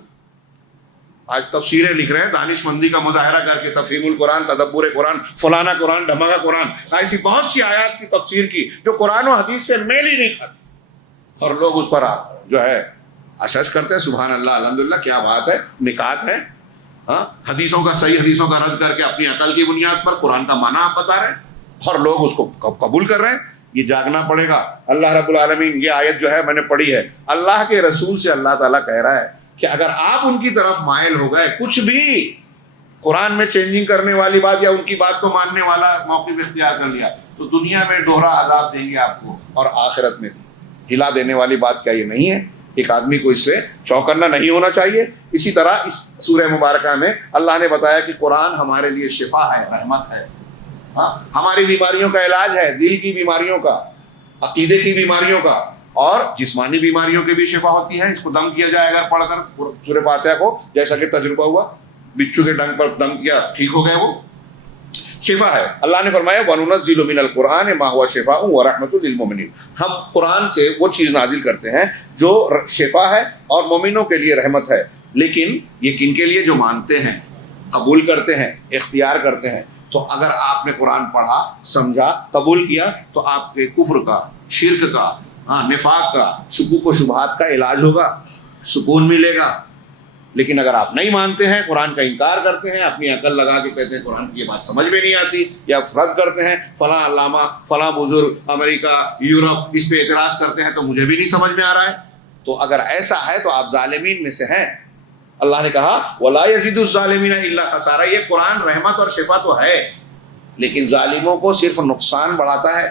آج تفسیریں لکھ رہے ہیں دانش مندی کا مظاہرہ کر کے، تفہیم القرآن، تدبر قرآن، فلانا قرآن، ڈھماکا قرآن، ایسی بہت سی آیات کی تفسیر کی جو قرآن و حدیث سے میل ہی نہیں کھاتی، اور لوگ اس پر جو ہے اشش کرتے ہیں۔ سبحان اللہ، الحمدللہ، کیا بات ہے، نکات ہے۔ حدیثوں کا، صحیح حدیثوں کا رد کر کے اپنی عقل کی بنیاد پر قرآن کا معنی آپ بتا رہے ہیں اور لوگ اس کو قبول کر رہے ہیں۔ یہ جاگنا پڑے گا۔ اللہ رب العالمین، یہ آیت جو ہے میں نے پڑھی ہے، اللہ کے رسول سے اللہ تعالیٰ کہہ رہا ہے کہ اگر آپ ان کی طرف مائل ہو گئے، کچھ بھی قرآن میں چینجنگ کرنے والی بات یا ان کی بات کو ماننے والا موقف اختیار کر لیا، تو دنیا میں دوہرا عذاب دیں گے آپ کو اور آخرت میں بھی۔ ہلا دینے والی بات کیا یہ نہیں ہے؟ ایک آدمی کو اس سے چوکنا نہیں ہونا چاہیے۔ اسی طرح اس سورہ مبارکہ میں اللہ نے بتایا کہ قرآن ہمارے لیے شفا ہے، رحمت ہے، ہاں ہماری بیماریوں کا علاج ہے، دل کی بیماریوں کا، عقیدے کی بیماریوں کا، اور جسمانی بیماریوں کی بھی شفا ہوتی ہے۔ اس کو دم کیا جائے اگر پڑھ کر سورہ فاتحہ کو، جیسا کہ تجربہ ہوا، بچھو کے ڈنگ پر دم کیا، ٹھیک ہو گئے، وہ شفا ہے۔ اللہ نے فرمایا وَنُنَزِّلُ مِنَ الْقُرْآنِ مَا هُوَ شِفَاءٌ وَرَحْمَةٌ لِّلْمُؤْمِنِينَ، ہم قرآن سے وہ چیز نازل کرتے ہیں جو شفا ہے اور مومنوں کے لیے رحمت ہے، لیکن یہ کن کے لیے؟ جو مانتے ہیں، قبول کرتے ہیں، اختیار کرتے ہیں۔ تو اگر آپ نے قرآن پڑھا، سمجھا، قبول کیا تو آپ کے کفر کا، شرک کا، نفاق کا، شکوک و شبہات کا علاج ہوگا، سکون ملے گا۔ لیکن اگر آپ نہیں مانتے ہیں، قرآن کا انکار کرتے ہیں، اپنی عقل لگا کے کہتے ہیں قرآن کی یہ بات سمجھ میں نہیں آتی، یا فرض کرتے ہیں فلاں علامہ، فلاں بزرگ امریکہ، یورپ اس پہ اعتراض کرتے ہیں تو مجھے بھی نہیں سمجھ میں آ رہا ہے، تو اگر ایسا ہے تو آپ ظالمین میں سے ہیں۔ اللہ نے کہا وَلَا يَزِيدُ الظَّالِمِينَ إِلَّا خَسَارًا، یہ قرآن رحمت اور شفا تو ہے لیکن ظالموں کو صرف نقصان بڑھاتا ہے،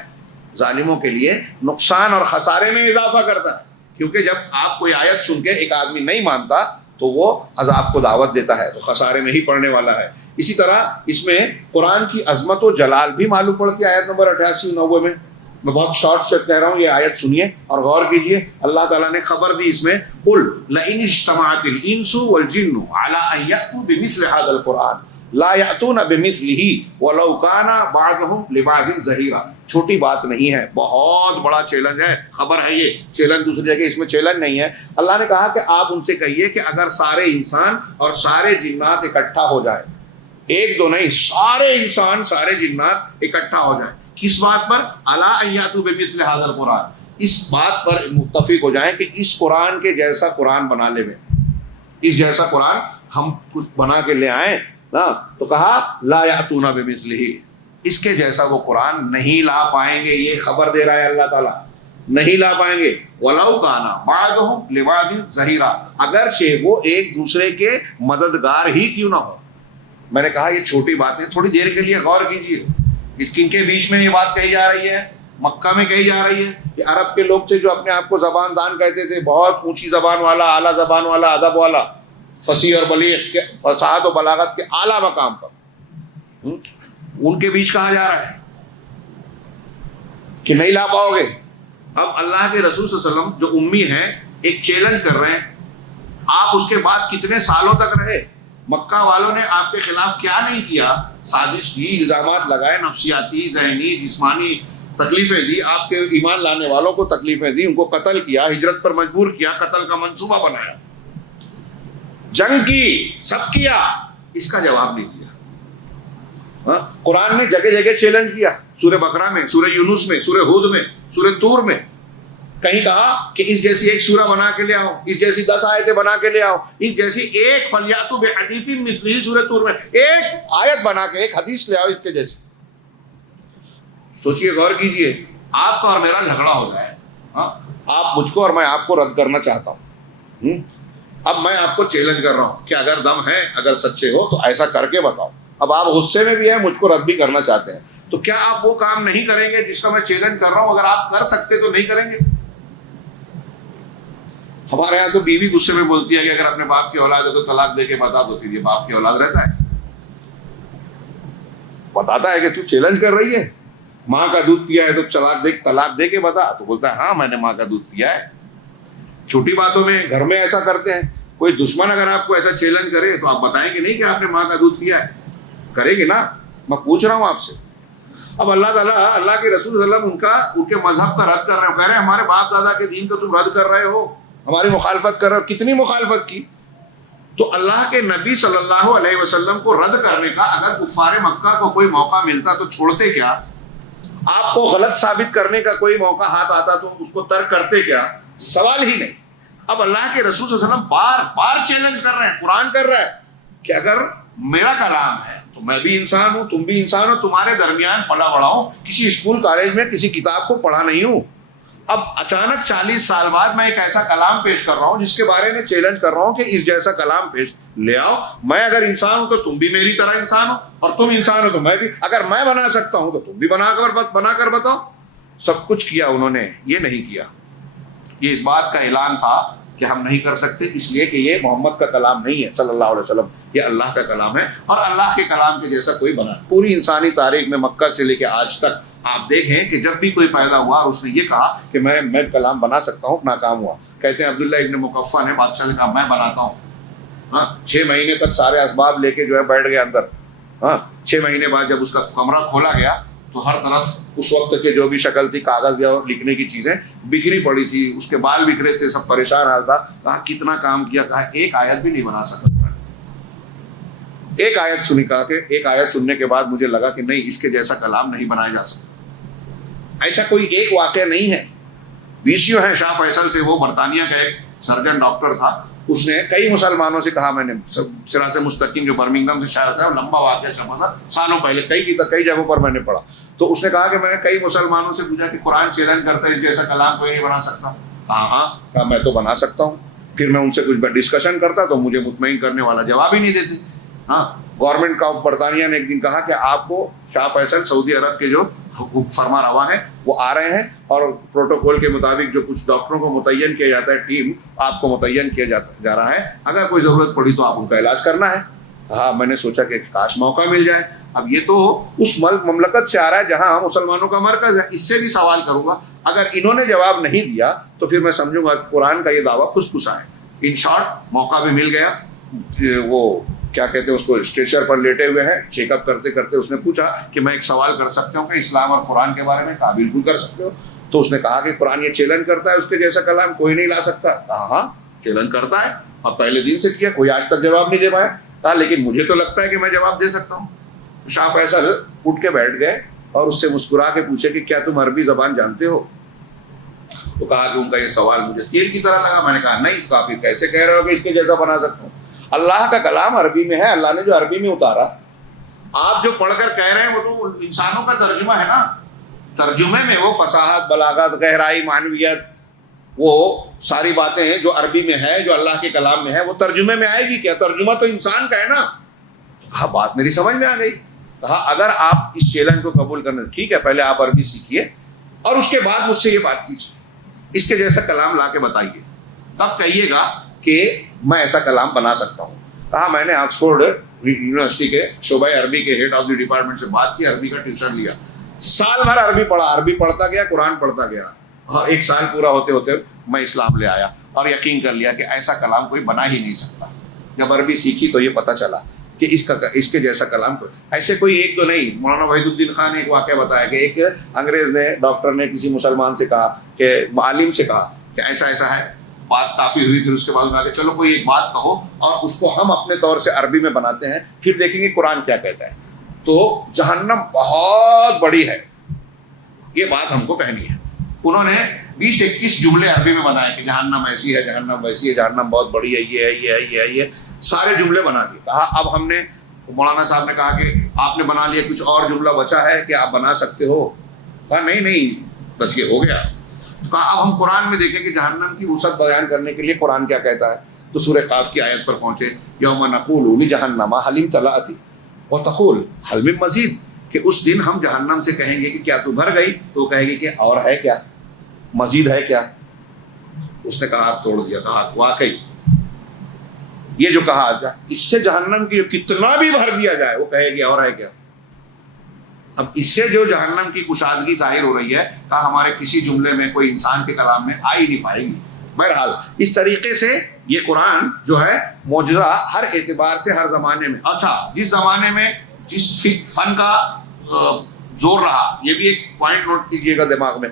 ظالموں کے لیے نقصان اور خسارے میں اضافہ کرتا ہے، کیونکہ جب آپ کوئی آیت سن کے ایک آدمی نہیں مانتا تو وہ عذاب کو دعوت دیتا ہے، تو خسارے میں ہی پڑنے والا ہے۔ اسی طرح اس میں قرآن کی عظمت و جلال بھی معلوم پڑتی ہے۔ آیت نمبر 88-90 میں بہت شارٹ سے کہہ رہا ہوں، یہ آیت سنیے اور غور کیجئے۔ اللہ تعالیٰ نے خبر دی اس میں، قُلْ لَئِنِ اجْتَمَعَتِ الْإِنسُ وَالْجِنُّ عَلَىٰ أَن يَأْتُوا بِمِثْلِ هَٰذَا الْقُرْآنِ لَا يَأْتُونَ بِمِثْلِهِ وَلَوْ كَانَ بَعْضُهُمْ لِبَعْضٍ ظَهِيرًا، چھوٹی بات نہیں ہے، بہت بڑا چیلنج ہے، خبر ہے یہ چیلنج، دوسری جگہ اس میں چیلنج نہیں ہے۔ اللہ نے کہا کہ آپ ان سے کہیے کہ اگر سارے انسان اور سارے جنات اکٹھا ہو جائیں، ایک دو نہیں، سارے انسان سارے جنات اکٹھا ہو جائیں، کس بات پر؟ الا ان یاتوا بمثل هذا القرآن، اس بات پر متفق ہو جائیں کہ اس قرآن کے جیسا قرآن بنا لے، اس جیسا قرآن ہم کچھ بنا کے لے آئیں نا، تو کہا لا یاتون بمثلہ، اس کے جیسا وہ قرآن نہیں لا پائیں گے، یہ خبر دے رہا ہے اللہ تعالیٰ، نہیں لا پائیں گے۔ وَلَوْ كَانَ بَعْضُهُمْ لِبَعْضٍ ظَهِيرًا، اگرچہ وہ ایک دوسرے کے مددگار ہی کیوں نہ ہو۔ میں نے کہا یہ چھوٹی بات ہے، تھوڑی دیر کے لیے غور کیجیے، کن کے بیچ میں یہ بات کہی جا رہی ہے؟ مکہ میں کہی جا رہی ہے۔ کہ عرب کے لوگ تھے جو اپنے آپ کو زبان دان کہتے تھے، بہت اونچی زبان والا، اعلیٰ زبان والا، ادب والا، فصیح اور بلیغ کے فصاحت و بلاغت کے اعلیٰ مقام پر، ان کے بیچ کہا جا رہا ہے کہ نہیں لا پاؤ گے۔ اب اللہ کے رسول صلی اللہ علیہ وسلم جو امی ہیں ایک چیلنج کر رہے ہیں، آپ اس کے بعد کتنے سالوں تک رہے، مکہ والوں نے آپ کے خلاف کیا نہیں کیا، سازش کی، الزامات لگائے، نفسیاتی، ذہنی، جسمانی تکلیفیں دی، آپ کے ایمان لانے والوں کو تکلیفیں دی، ان کو قتل کیا، ہجرت پر مجبور کیا، قتل کا منصوبہ بنایا، جنگ کی، سب کیا، اس کا جواب نہیں دیا۔ قرآن نے جگہ جگہ چیلنج کیا، سورہ بقرہ میں، سورہ یونس میں، سورہ ہود میں، سورہ طور میں، کہیں کہا کہ اس جیسی ایک سورہ بنا کے لے آؤ، اس جیسی 10 آیتیں بنا کے لے آؤ، اس جیسی ایک فلیاتو بحدیث مثلہ، سورہ طور میں ایک آیت بنا کے ایک حدیث لے آؤ اس کے جیسی۔ سوچئے، غور کیجئے، آپ کا اور میرا جھگڑا ہو جائے، آپ مجھ کو اور میں آپ کو رد کرنا چاہتا ہوں، اب میں آپ کو چیلنج کر رہا ہوں کہ اگر دم ہے، اگر سچے ہو تو ایسا کر کے بتاؤ۔ اب آپ غصے میں بھی ہیں، مجھ کو رد بھی کرنا چاہتے ہیں، تو کیا آپ وہ کام نہیں کریں گے جس کا میں چیلنج کر رہا ہوں؟ اگر آپ کر سکتے تو نہیں کریں گے؟ ہمارے یہاں تو بیوی غصے میں بولتی ہے کہ اگر اپنے باپ کی اولاد ہے تو طلاق دے کے بتا دو کہ یہ باپ کی اولاد رہتا ہے، بتاتا ہے کہ تو چیلنج کر رہی ہے، ماں کا دودھ پیا ہے تو طلاق دے کے بتا، تو بولتا ہے ہاں میں نے ماں کا دودھ پیا ہے۔ چھوٹی باتوں میں گھر میں ایسا کرتے ہیں، کوئی دشمن اگر آپ کو ایسا چیلنج کرے تو آپ بتائیں گے نہیں کہ آپ نے ماں کا دودھ پیا ہے؟ کرے گے نا؟ میں پوچھ رہا ہوں آپ سے۔ اب اللہ تعالیٰ، اللہ کے رسول صلی اللہ علیہ وسلم ان کے مذہب کا رد کر رہے ہیں، کہہ رہے ہیں ہمارے باپ دادا کے دین کو تم رد کر رہے ہو، ہماری مخالفت کر رہے ہو۔ کتنی مخالفت کی؟ تو اللہ کے نبی صلی اللہ علیہ وسلم کو رد کرنے کا اگر کفار مکہ کو کوئی موقع ملتا تو چھوڑتے کیا؟ آپ کو غلط ثابت کرنے کا کوئی موقع ہاتھ آتا تو اس کو ترک کرتے کیا؟ سوال ہی نہیں۔ اب اللہ کے رسول صلی اللہ علیہ وسلم بار بار چیلنج کر رہے ہیں، قرآن کر رہا ہے کہ اگر میرا کلام ہے تو میں بھی انسان ہوں، تم بھی انسان ہو، تمہارے درمیان پلا بڑا ہوں، کسی اسکول کالج میں کسی کتاب کو پڑھا نہیں ہوں۔ اب اچانک 40 سال بعد میں ایک ایسا کلام پیش کر رہا ہوں جس کے بارے میں چیلنج کر رہا ہوں کہ اس جیسا کلام پیش لے آؤ۔ میں اگر انسان ہوں تو تم بھی میری طرح انسان ہو، اور تم انسان ہو تو میں بھی، اگر میں بنا سکتا ہوں تو تم بھی بنا کر بتاؤ۔ سب کچھ کیا انہوں نے، یہ نہیں کیا۔ یہ اس بات کا اعلان تھا کہ ہم نہیں کر سکتے، اس لیے کہ یہ محمد کا کلام نہیں ہے صلی اللہ علیہ وسلم، یہ اللہ کا کلام ہے، اور اللہ کے کلام کے جیسا کوئی بنا نہیں۔ پوری انسانی تاریخ میں مکہ سے لے کے آج تک آپ دیکھیں کہ جب بھی کوئی پیدا ہوا اور اس نے یہ کہا کہ میں کلام بنا سکتا ہوں، ناکام ہوا۔ کہتے ہیں عبداللہ ابن مقفع نے بادشاہ نے کہا میں بناتا ہوں، ہاں 6 مہینے تک سارے اسباب لے کے جو ہے بیٹھ گیا اندر، ہاں 6 مہینے بعد جب اس کا کمرہ کھولا گیا تو ہر طرف اس وقت کے جو بھی شکل تھی، کاغذ یا لکھنے کی چیزیں بکھری پڑی تھی، اس کے بال بکھرے تھے، سب پریشان حال تھا۔ کہا کتنا کام کیا، کہا ایک آیت بھی نہیں بنا سکا۔ ایک آیت سنی، کہا کہ ایک آیت سننے کے بعد مجھے لگا کہ نہیں، اس کے جیسا کلام نہیں بنایا جا سکتا۔ ایسا کوئی ایک واقعہ نہیں ہے۔ ویسیو ہے شاہ فیصل سے، وہ برطانیہ کا ایک سرجن ڈاکٹر تھا، اس نے کئی مسلمانوں سے کہا، میں نے صراط مستقیم جو برمنگھم سے شائع ہوتا ہے، وہ لمبا واقعہ چھپا تھا سالوں پہلے، کئی جگہوں پر میں نے پڑھا، تو اس نے کہا کہ میں کئی مسلمانوں سے پوچھا کہ قرآن چیلنج کرتا ہے اس جیسا کلام کوئی نہیں بنا سکتا؟ ہاں کہا میں تو بنا سکتا ہوں۔ پھر میں ان سے کچھ ڈسکشن کرتا تو مجھے مطمئن کرنے والا جواب ہی نہیں دیتے۔ ہاں گورنمنٹ کا برطانیہ نے ایک دن کہا کہ آپ کو شاہ فیصل سعودی عرب کے جو فرما روا ہیں وہ آ رہے ہیں، اور پروٹوکول کے مطابق جو کچھ ڈاکٹروں کو متعین کیا جاتا ہے، ٹیم آپ کو متعین کیا جا رہا ہے، اگر کوئی ضرورت پڑی تو آپ ان کا علاج کرنا ہے۔ کہا میں نے سوچا کہ کاش موقع مل جائے، اب یہ تو اس مملکت سے آ رہا ہے جہاں مسلمانوں کا مرکز ہے، اس سے بھی سوال کروں گا، اگر انہوں نے جواب نہیں دیا تو پھر میں سمجھوں گا کہ قرآن کا یہ دعویٰ خود ہے۔ ان شارٹ موقع بھی مل گیا، وہ کیا کہتے ہیں اس کو، اسٹریچر پر لیٹے ہوئے ہیں، چیک اپ کرتے کرتے اس نے پوچھا کہ میں ایک سوال کر سکتا ہوں کہ اسلام اور قرآن کے بارے میں؟ کہا بالکل کر سکتے ہو۔ تو اس نے کہا کہ قرآن یہ چیلنج کرتا ہے اس کے جیسا کلام کوئی نہیں لا سکتا؟ کہا ہاں چیلنج کرتا ہے، اور پہلے دن سے کیا، کوئی آج تک جواب نہیں دے پایا۔ کہا لیکن مجھے تو لگتا ہے کہ میں جواب دے سکتا ہوں۔ شاہ فیصل اٹھ کے بیٹھ گئے اور اس سے مسکرا کے پوچھے کہ کیا تم عربی زبان جانتے ہو؟ تو کہا کہ ان کا یہ سوال مجھے تیر کی طرح لگا۔ میں نے کہا نہیں، تو آپ یہ کیسے کہہ رہے ہو کہ اس کے جیسا بنا سکتا ہوں؟ اللہ کا کلام عربی میں ہے، اللہ نے جو عربی میں اتارا، آپ جو پڑھ کر کہہ رہے ہیں وہ تو انسانوں کا ترجمہ ہے نا۔ ترجمے میں وہ فصاحت، بلاغت، گہرائی، معنویت، وہ ساری باتیں ہیں جو عربی میں ہے، جو اللہ کے کلام میں ہے، وہ ترجمے میں آئے گی کیا؟ ترجمہ تو انسان کا ہے نا۔ کہا بات میری سمجھ میں آ گئی۔ کہا اگر آپ اس چیلنج کو قبول کرنا، ٹھیک ہے پہلے آپ عربی سیکھیے اور اس کے بعد مجھ سے یہ بات کیجیے، اس کے جیسا کلام لا کے بتائیے، تب کہیے گا کہ میں ایسا کلام بنا سکتا ہوں۔ کہا میں نے آکسفورڈ یونیورسٹی کے شعبہ عربی کے ہیڈ آف دی ڈپارٹمنٹ سے بات کی، عربی کا ٹیوشن لیا، سال بھر عربی پڑھا، عربی پڑھتا گیا، قرآن پڑھتا گیا، اور 1 سال پورا ہوتے ہوتے میں اسلام لے آیا اور یقین کر لیا کہ ایسا کلام کوئی بنا ہی نہیں سکتا۔ جب عربی سیکھی تو یہ پتہ چلا کہ اس کے جیسا کلام ایسے کوئی ایک تو نہیں۔ مولانا وحید الدین خان نے ایک واقعہ بتایا کہ ایک انگریز نے، ڈاکٹر نے کسی مسلمان سے کہا کہ عالم سے کہا کہ ایسا ایسا ہے، بات کافی ہوئی، پھر اس کے بعد کہا کہ چلو کوئی ایک بات کہو اور اس کو ہم اپنے طور سے عربی میں بناتے ہیں، پھر دیکھیں گے قرآن کیا کہتا ہے۔ تو جہنم بہت بڑی ہے، یہ بات ہم کو کہنی ہے۔ انہوں نے 20-21 جملے عربی میں بنائے کہ جہنم ایسی ہے، جہنم ویسی ہے، جہنم بہت بڑی ہے، یہ ہے، یہ ہے، یہ ہے، یہ سارے جملے بنا دیے۔ کہا اب ہم نے، مولانا صاحب نے کہا کہ آپ نے بنا لیا، کچھ اور جملہ بچا ہے کہ آپ بنا سکتے ہو؟ کہا نہیں بس یہ ہو گیا۔ کہا اب ہم قرآن میں دیکھیں کہ جہنم کی وسعت بیان کرنے کے لیے قرآن کیا کہتا ہے۔ تو سورہ قاف کی آیت پر پہنچے، یوم نقول لجہنم حل امتلأت وتقول حل من مزید، کہ اس دن ہم جہنم سے کہیں گے کہ کیا تو بھر گئی؟ تو وہ کہے گی کہ اور ہے کیا، مزید ہے کیا؟ اس نے کہا توڑ دیا، کہا واقعی یہ جو کہا اس سے جہنم کی کتنا بھی بھر دیا جائے، وہ کہے گی اور ہے کیا۔ اب اس سے جو جہنم کی کشادگی ظاہر ہو رہی ہے، کہا ہمارے کسی جملے میں، کوئی انسان کے کلام میں آ ہی نہیں پائے گی۔ بہرحال اس طریقے سے یہ قرآن جو ہے معجزہ ہر اعتبار سے ہر زمانے میں۔ اچھا، جس زمانے میں جس فن کا زور رہا، یہ بھی ایک پوائنٹ نوٹ کیجئے گا دماغ میں،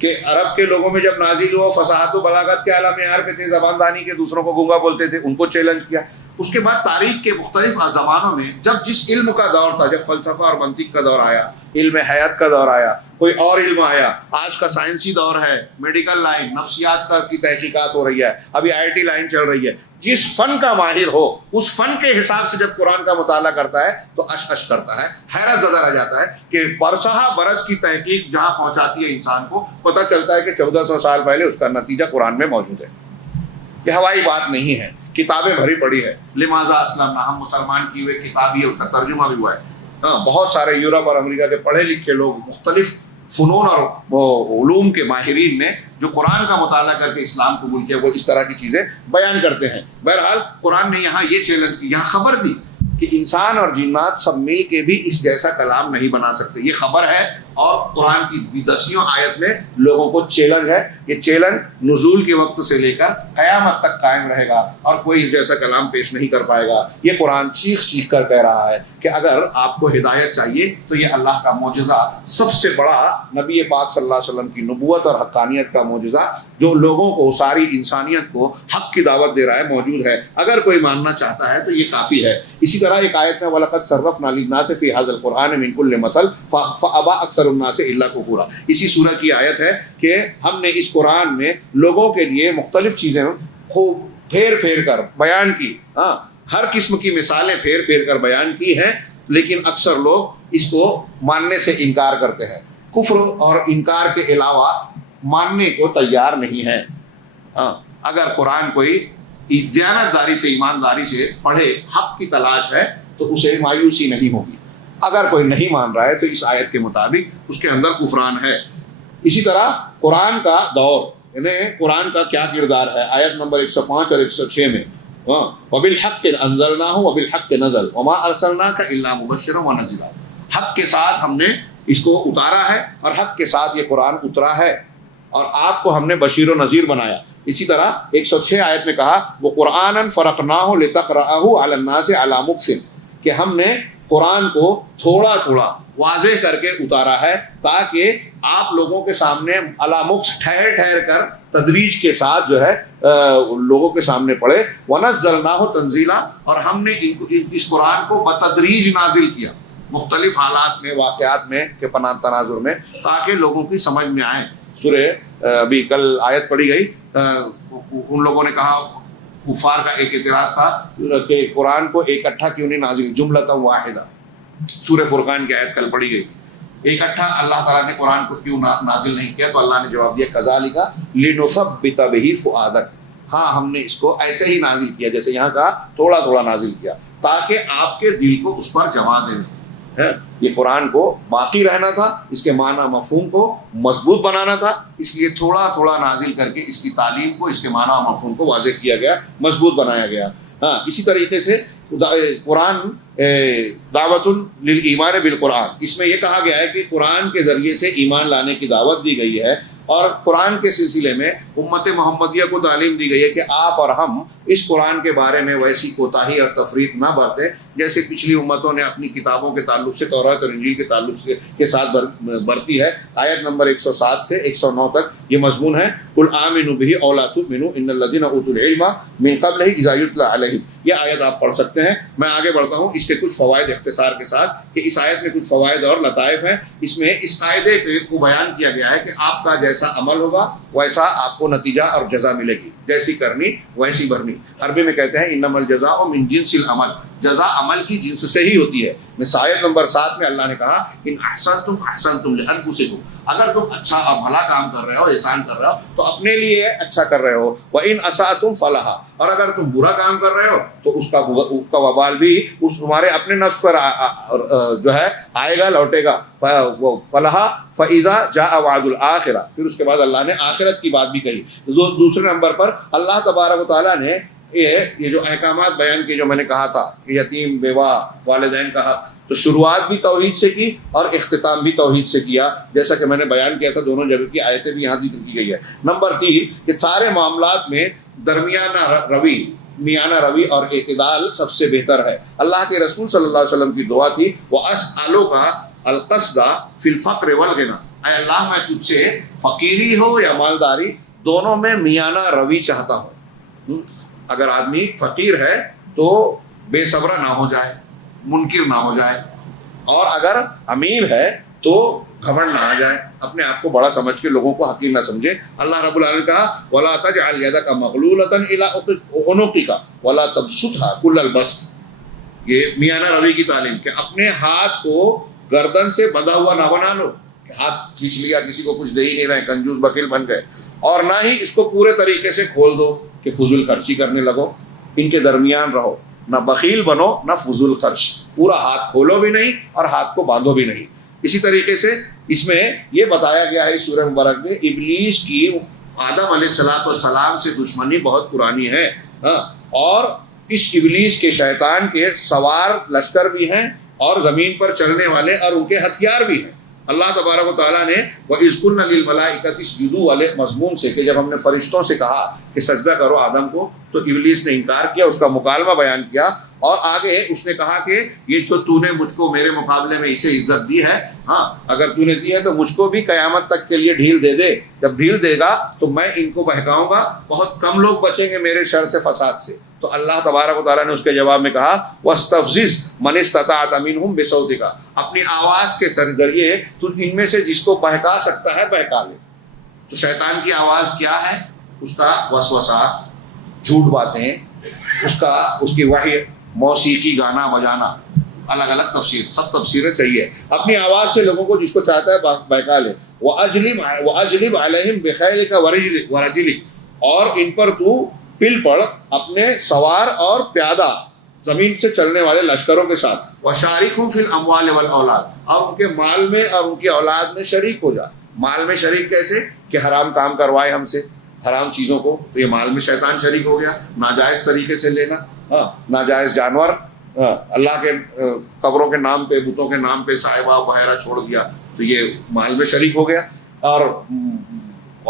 کہ عرب کے لوگوں میں جب نازل ہوا، فصاحت و بلاغت کے اعلیٰ معیار پہ تھے، زبان دانی کے، دوسروں کو گونگا بولتے تھے، ان کو چیلنج کیا۔ اس کے بعد تاریخ کے مختلف زمانوں میں جب جس علم کا دور تھا، جب فلسفہ اور منطق کا دور آیا، علم حیات کا دور آیا، کوئی اور علم آیا، آج کا سائنسی دور ہے، میڈیکل لائن، نفسیات کی تحقیقات ہو رہی ہے، ابھی IIT لائن چل رہی ہے، جس فن کا ماہر ہو اس فن کے حساب سے جب قرآن کا مطالعہ کرتا ہے تو اش کرتا ہے، حیرت زدہ رہ جاتا ہے کہ برسہ برس کی تحقیق جہاں پہنچاتی ہے انسان کو، پتہ چلتا ہے کہ 1400 سال پہلے اس کا نتیجہ قرآن میں موجود ہے۔ یہ ہوائی بات نہیں ہے، کتابیں بھری پڑی ہے۔ لماذا اسلمنا، ہم مسلمان کی ہوئے کتاب ہی ہے، اس کا ترجمہ بھی ہوا ہے۔ بہت سارے یورپ اور امریکہ کے پڑھے لکھے لوگ، مختلف فنون اور علوم کے ماہرین نے جو قرآن کا مطالعہ کر کے اسلام قبول کیا وہ اس طرح کی چیزیں بیان کرتے ہیں۔ بہرحال قرآن نے یہاں یہ چیلنج کی، یہاں خبر دی کہ انسان اور جنات سب مل کے بھی اس جیسا کلام نہیں بنا سکتے، یہ خبر ہے، اور قرآن کی 10ویں آیت میں لوگوں کو چیلنج ہے۔ یہ چیلنج نزول کے وقت سے لے کر قیامت تک قائم رہے گا اور کوئی اس جیسا کلام پیش نہیں کر پائے گا۔ یہ قرآن چیخ چیخ کر کہہ رہا ہے کہ اگر آپ کو ہدایت چاہیے تو یہ اللہ کا معجزہ، سب سے بڑا نبی پاک صلی اللہ علیہ وسلم کی نبوت اور حقانیت کا معجزہ جو لوگوں کو، ساری انسانیت کو حق کی دعوت دے رہا ہے، موجود ہے۔ اگر کوئی ماننا چاہتا ہے تو یہ کافی ہے۔ اسی طرح ایک آیت میں وَلَقَدْ صَرَّفْنَا لِلنَّاسِ فِي هَذَا الْقُرْآنِ مِنْ كُلِّ مَثَلٍ فَأَبَىٰ أَكْثَرُ النَّاسِ إِلَّا كُفُورًا۔ اسی سورہ کی آیت ہے کہ ہم نے اس قرآن میں لوگوں کے لیے مختلف چیزیں خوب پھیر پھیر کر بیان کی، ہر قسم کی مثالیں پھیر پھیر کر بیان کی ہیں، لیکن اکثر لوگ اس کو ماننے سے انکار کرتے ہیں، کفر اور انکار کے علاوہ ماننے کو تیار نہیں ہے۔ اگر قرآن کوئی دیانتداری سے، ایمانداری سے پڑھے، حق کی تلاش ہے تو اسے مایوسی نہیں ہوگی۔ اگر کوئی نہیں مان رہا ہے تو اس آیت کے مطابق اس کے اندر کفران ہے۔ اسی طرح قرآن کا دور، یعنی قرآن کا کیا کردار ہے، آیت نمبر 105 اور 106 میں وَبِالْحَقِّ أَنزَلْنَاهُ وَبِالْحَقِّ نَزَلَ وَمَا أَرْسَلْنَاكَ إِلَّا مُبَشِّرًا وَنَذِيرًا۔ حق کے ساتھ ہم نے اس کو اتارا ہے اور حق کے ساتھ یہ قرآن اترا ہے اور آپ کو ہم نے بشیر و نذیر بنایا۔ اسی طرح 106 آیت میں کہا وَقُرْآنًا فَرَقْنَاهُ لِتَقْرَأَهُ عَلَى النَّاسِ عَلَى مُكْثٍ، کہ ہم نے قرآن کو تھوڑا تھوڑا واضح کر کے اتارا ہے تاکہ آپ لوگوں کے سامنے علی مکث، ٹھہر ٹھہر کر تدریج کے ساتھ جو ہے لوگوں کے سامنے پڑھے۔ وَنَزَّلْنَاهُ تَنزِيلًا، اور ہم نے اس قرآن کو بتدریج نازل کیا، مختلف حالات میں، واقعات میں کے تناظر میں، تاکہ لوگوں کی سمجھ میں آئے۔ سورہ ابھی کل آیت پڑھی گئی، ان لوگوں نے کہا، کفار کا ایک اعتراض تھا کہ قرآن کو اکٹھا کیوں نہیں نازل، جملۃ واحدہ، سورہ فرقان کی آیت کل پڑھی گئی تھی، اکٹھا اللہ تعالیٰ نے قرآن کو کیوں نازل نہیں کیا؟ تو اللہ نے جواب دیا کذالک لنثبت بہ فؤادک، ہاں ہم نے اس کو ایسے ہی نازل کیا جیسے یہاں کا تھوڑا تھوڑا نازل کیا، تاکہ آپ کے دل کو اس پر جما دیں۔ یہ قرآن کو باقی رہنا تھا، اس کے معنی مفہوم کو مضبوط بنانا تھا، اس لیے تھوڑا تھوڑا نازل کر کے اس کی تعلیم کو، اس کے معنی و مفہوم کو واضح کیا گیا، مضبوط بنایا گیا۔ اسی طریقے سے قرآن دعوت للایمان بالقرآن، اس میں یہ کہا گیا ہے کہ قرآن کے ذریعے سے ایمان لانے کی دعوت دی گئی ہے، اور قرآن کے سلسلے میں امت محمدیہ کو تعلیم دی گئی ہے کہ آپ اور ہم اس قرآن کے بارے میں ویسی کوتاہی اور تفریط نہ برتیں جیسے پچھلی امتوں نے اپنی کتابوں کے تعلق سے، توراۃ اور انجیل کے تعلق سے کے ساتھ برتی ہے۔ آیت نمبر 107 سے 109 تک یہ مضمون ہے، قل آمنوا بہ او لا تؤمنوا ان الذین اوتوا العلم من قبلہ اذا یتلی علیہم۔ یہ آیت آپ پڑھ سکتے ہیں۔ میں آگے بڑھتا ہوں اس کے کچھ فوائد اختصار کے ساتھ، کہ اس آیت میں کچھ فوائد اور لطائف ہیں۔ اس میں اس قاعدے کو بیان کیا گیا ہے کہ آپ کا جیسا عمل ہوگا ویسا آپ کو نتیجہ اور جزا ملے گی، جیسی کرنی ویسی بھرنی۔ عربی میں کہتے ہیں انما الجزاء من جنس العمل، جزا عمل کی جنس سے ہی ہوتی ہے۔ آیت نمبر 7 میں اللہ نے کہا ان احسنتم احسنتم لانفسکم، اگر تم اچھا اور بھلا کام کر رہے ہو، احسان کر رہے ہو تو اپنے لیے اچھا کر رہے ہو، وان اسأتم فلھا، اور اگر تم برا کام کر رہے ہو تو اس کا وبال بھی اس تمہارے اپنے نفس پر جو ہے آئے گا، لوٹے گا۔ فلھا فاذا جاء وعد الاخرہ، پھر اس کے بعد اللہ نے آخرت کی بات بھی کہی۔ دوسرے نمبر پر اللہ تبارک و تعالیٰ نے یہ جو احکامات بیان کیے، جو میں نے کہا تھا کہ یتیم، بیوہ، والدین کا حق، تو شروعات بھی توحید سے کی اور اختتام بھی توحید سے کیا، جیسا کہ میں نے بیان کیا تھا۔ دونوں جگہ کی آیتیں بھی یہاں ذکر کی گئی ہے۔ نمبر 3 کہ سارے معاملات میں درمیانہ روی، میانہ روی اور اعتدال سب سے بہتر ہے۔ اللہ کے رسول صلی اللہ علیہ وسلم کی دعا تھی وَأَسْأَلُكَ الْقَصْدَ فِي الْفَقْرِ وَالْغِنَى، اے اللہ میں تجھ سے فقیری ہو یا مالداری دونوں میں میانہ روی چاہتا ہوں۔ اگر آدمی فقیر ہے تو بے صبرہ نہ ہو جائے، منکر نہ ہو جائے، اور اگر امیر ہے تو گھمنڈ نہ آ جائے، اپنے آپ کو بڑا سمجھ کے لوگوں کو حقیر نہ سمجھے۔ اللہ رب العالمین نے کہا وَلَا تَجْعَلْ يَدَكَ مَغْلُولَةً إِلَىٰ عُنُقِكَ وَلَا تَبْسُطْهَا كُلَّ الْبَسْطِ، یہ میانہ روی کی تعلیم، کہ اپنے ہاتھ کو گردن سے بندھا ہوا نہ بنا لو کہ ہاتھ کھینچ لیا، کسی کو کچھ دے ہی نہیں رہے، کنجوس بخیل بن گئے، اور نہ ہی اس کو پورے طریقے سے کھول دو کہ فضول خرچی کرنے لگو۔ ان کے درمیان رہو، نہ بخیل بنو نہ فضول خرچ، پورا ہاتھ کھولو بھی نہیں اور ہاتھ کو باندھو بھی نہیں۔ اسی طریقے سے اس میں یہ بتایا گیا ہے سورہ مبارک میں ابلیس کی آدم علیہ السلام سے دشمنی بہت پرانی ہے، اور اس ابلیس کے شیطان کے سوار لشکر بھی ہیں اور زمین پر چلنے والے اور ان کے ہتھیار بھی ہیں۔ اللہ تبارک و تعالیٰ نے وَإِذْ قُلْنَا لِلْمَلَائِكَةِ اسْجُدُوا والے مضمون سے کہ جب ہم نے فرشتوں سے کہا کہ سجدہ کرو آدم کو، تو ابلیس نے انکار کیا، اس کا مکالمہ بیان کیا، اور آگے اس نے کہا کہ یہ جو تو نے مجھ کو میرے مقابلے میں اسے عزت دی ہے، اگر تو نے دی ہے تو مجھ کو بھی قیامت تک کے لیے ڈھیل دے دے، جب ڈھیل دے گا تو میں ان کو بہکاؤں گا، بہت کم لوگ بچیں گے میرے شر سے، فساد سے۔ تو اللہ تبارک و تعالیٰ نے اس کے جواب میں کہا وَاسْتَفْزِزْ مَنِ اسْتَطَعْتَ مِنْهُمْ بِصَوْتِكَ، اپنی آواز کے ذریعے تو ان میں سے جس کو بہکا سکتا ہے بہکا لے۔ تو شیطان کی آواز کیا ہے؟ اس کا وسوسہ، جھوٹ باتیں، اس کی وحی، موسیقی، گانا بجانا، الگ الگ تفسیر، سب تفسیریں صحیح ہے۔ اپنی آواز سے لوگوں کو جس کو چاہتا ہے بہکا لے۔ وَأَجْلِبْ عَلَيْهِمْ بِخَيْلِكَ وَرَجِلِكَ، اور ان پر تو پل پڑ اپنے سوار اور پیادہ زمین سے چلنے والے لشکروں کے ساتھ، وَشَارِكْهُمْ فِي الْأَمْوَالِ وَالْأَوْلَادِ، اور ان کے مال میں اور ان کی اولاد میں شریک ہو جا۔ مال میں شریک کیسے؟ کہ حرام کام کروائے ہم سے، حرام چیزوں کو، تو یہ مال میں شیطان شریک ہو گیا۔ ناجائز طریقے سے لینا، ناجائز جانور، اللہ کے قبروں کے نام پہ، بتوں کے نام پہ صاحبہ بحیرہ چھوڑ دیا، تو یہ مال میں شریک ہو گیا۔ اور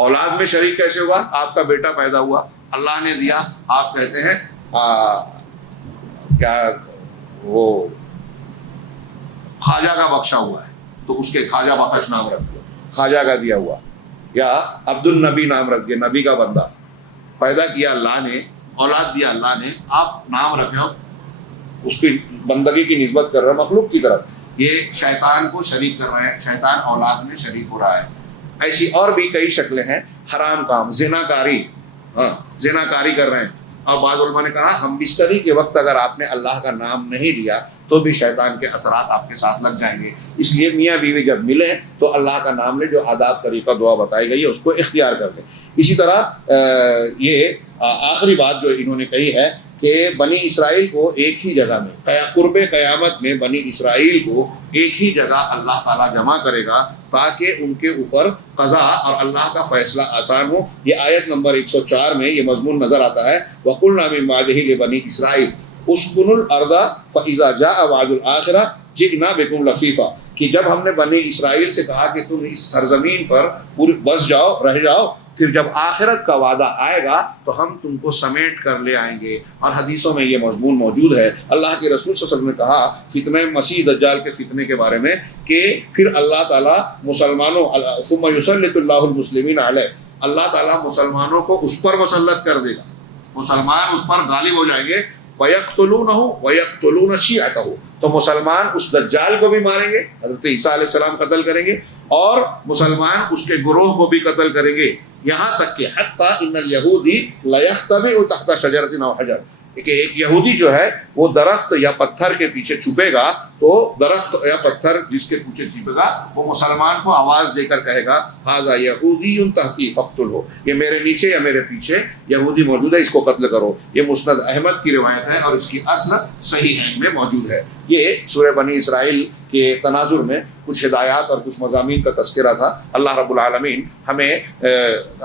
اولاد میں شریک کیسے ہوا؟ آپ کا بیٹا پیدا ہوا، اللہ نے دیا، آپ کہتے ہیں کیا وہ خواجہ کا بخشا ہوا ہے، تو اس کے خواجہ بخش نام رکھ دیا، خواجہ کا دیا ہوا، یا عبد النبی نام رکھ دیا، نبی کا بندہ۔ پیدا کیا اللہ نے، اولاد دیا اللہ نے، آپ نام رکھے ہو، اس کی بندگی کی نسبت کر رہے ہیں مخلوق کی طرف، یہ شیطان کو شریک کر رہے ہیں، شیطان اولاد میں شریک ہو رہا ہے۔ ایسی اور بھی کئی شکلیں ہیں، حرام کام، زنا کاری، زنا کاری کر رہے ہیں۔ اور بعض علماء نے کہا ہم بستری کے وقت اگر آپ نے اللہ کا نام نہیں لیا تو بھی شیطان کے اثرات آپ کے ساتھ لگ جائیں گے، اس لیے میاں بیوی جب ملیں تو اللہ کا نام لیں، جو آداب طریقہ دعا بتائی گئی ہے اس کو اختیار کر لیں۔ اسی طرح یہ آخری بات جو انہوں نے کہی ہے کہ بنی اسرائیل کو ایک ہی جگہ میں، قرب قیامت میں بنی اسرائیل کو ایک ہی جگہ اللہ تعالیٰ جمع کرے گا تاکہ ان کے اوپر قضا اور اللہ کا فیصلہ آسان ہو۔ یہ آیت نمبر 104 میں یہ مضمون نظر آتا ہے، وَقُلْنَا مِن بَعْدِهِ لِبَنِي إِسْرَائِيلَ اُسْكُنُوا الْأَرْضَ فَإِذَا جَاءَ وَعْدُ الْآخِرَةِ جِئْنَا بِكُمْ لَفِيفًا، کہ جب ہم نے بنی اسرائیل سے کہا کہ تم اس سرزمین پر بس جاؤ، رہ جاؤ، پھر جب آخرت کا وعدہ آئے گا تو ہم تم کو سمیٹ کر لے آئیں گے۔ اور حدیثوں میں یہ مضمون موجود ہے، اللہ کے رسول صلی اللہ علیہ وسلم نے کہا فتنہ مسیح دجال کے فتنے کے بارے میں کہ پھر اللہ تعالیٰ مسلمانوں ثم یسلط اللہ المسلمین علیہ، اللہ تعالیٰ مسلمانوں کو اس پر مسلط کر دے گا، مسلمان اس پر غالب ہو جائیں گے، وَيَقْتُلُونَهُ وَيَقْتُلُونَ شِيعَتَهُ، تو مسلمان اس دجال کو بھی ماریں گے، حضرت عیسیٰ علیہ السلام قتل کریں گے، اور مسلمان اس کے گروہ کو بھی قتل کریں گے، یہاں تک کہ حتی ان الیہودی لیختبئ تحت شجرۃ او حجر، کہ ایک یہودی جو ہے وہ درخت یا پتھر کے پیچھے چھپے گا، تو درخت یا پتھر جس کے پیچھے چھپے گا وہ مسلمان کو آواز دے کر کہے گا ھذا یہودی تحتی فاقتلہ، یہ میرے نیچے یا میرے پیچھے یہودی موجود ہے، اس کو قتل کرو۔ یہ مسند احمد کی روایت ہے اور اس کی اصل صحیح میں موجود ہے۔ یہ سورہ بنی اسرائیل کے تناظر میں کچھ ہدایات اور کچھ مضامین کا تذکرہ تھا۔ اللہ رب العالمین ہمیں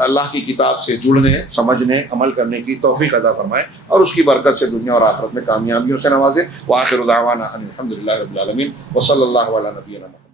اللہ کی کتاب سے جڑنے، سمجھنے، عمل کرنے کی توفیق عطا فرمائے اور اس کی برکت سے دنیا اور آخرت میں کامیابیوں سے نوازے۔ وآخر دعوانا ان الحمد للہ رب العالمین وصلی اللہ علی نبینا محمد۔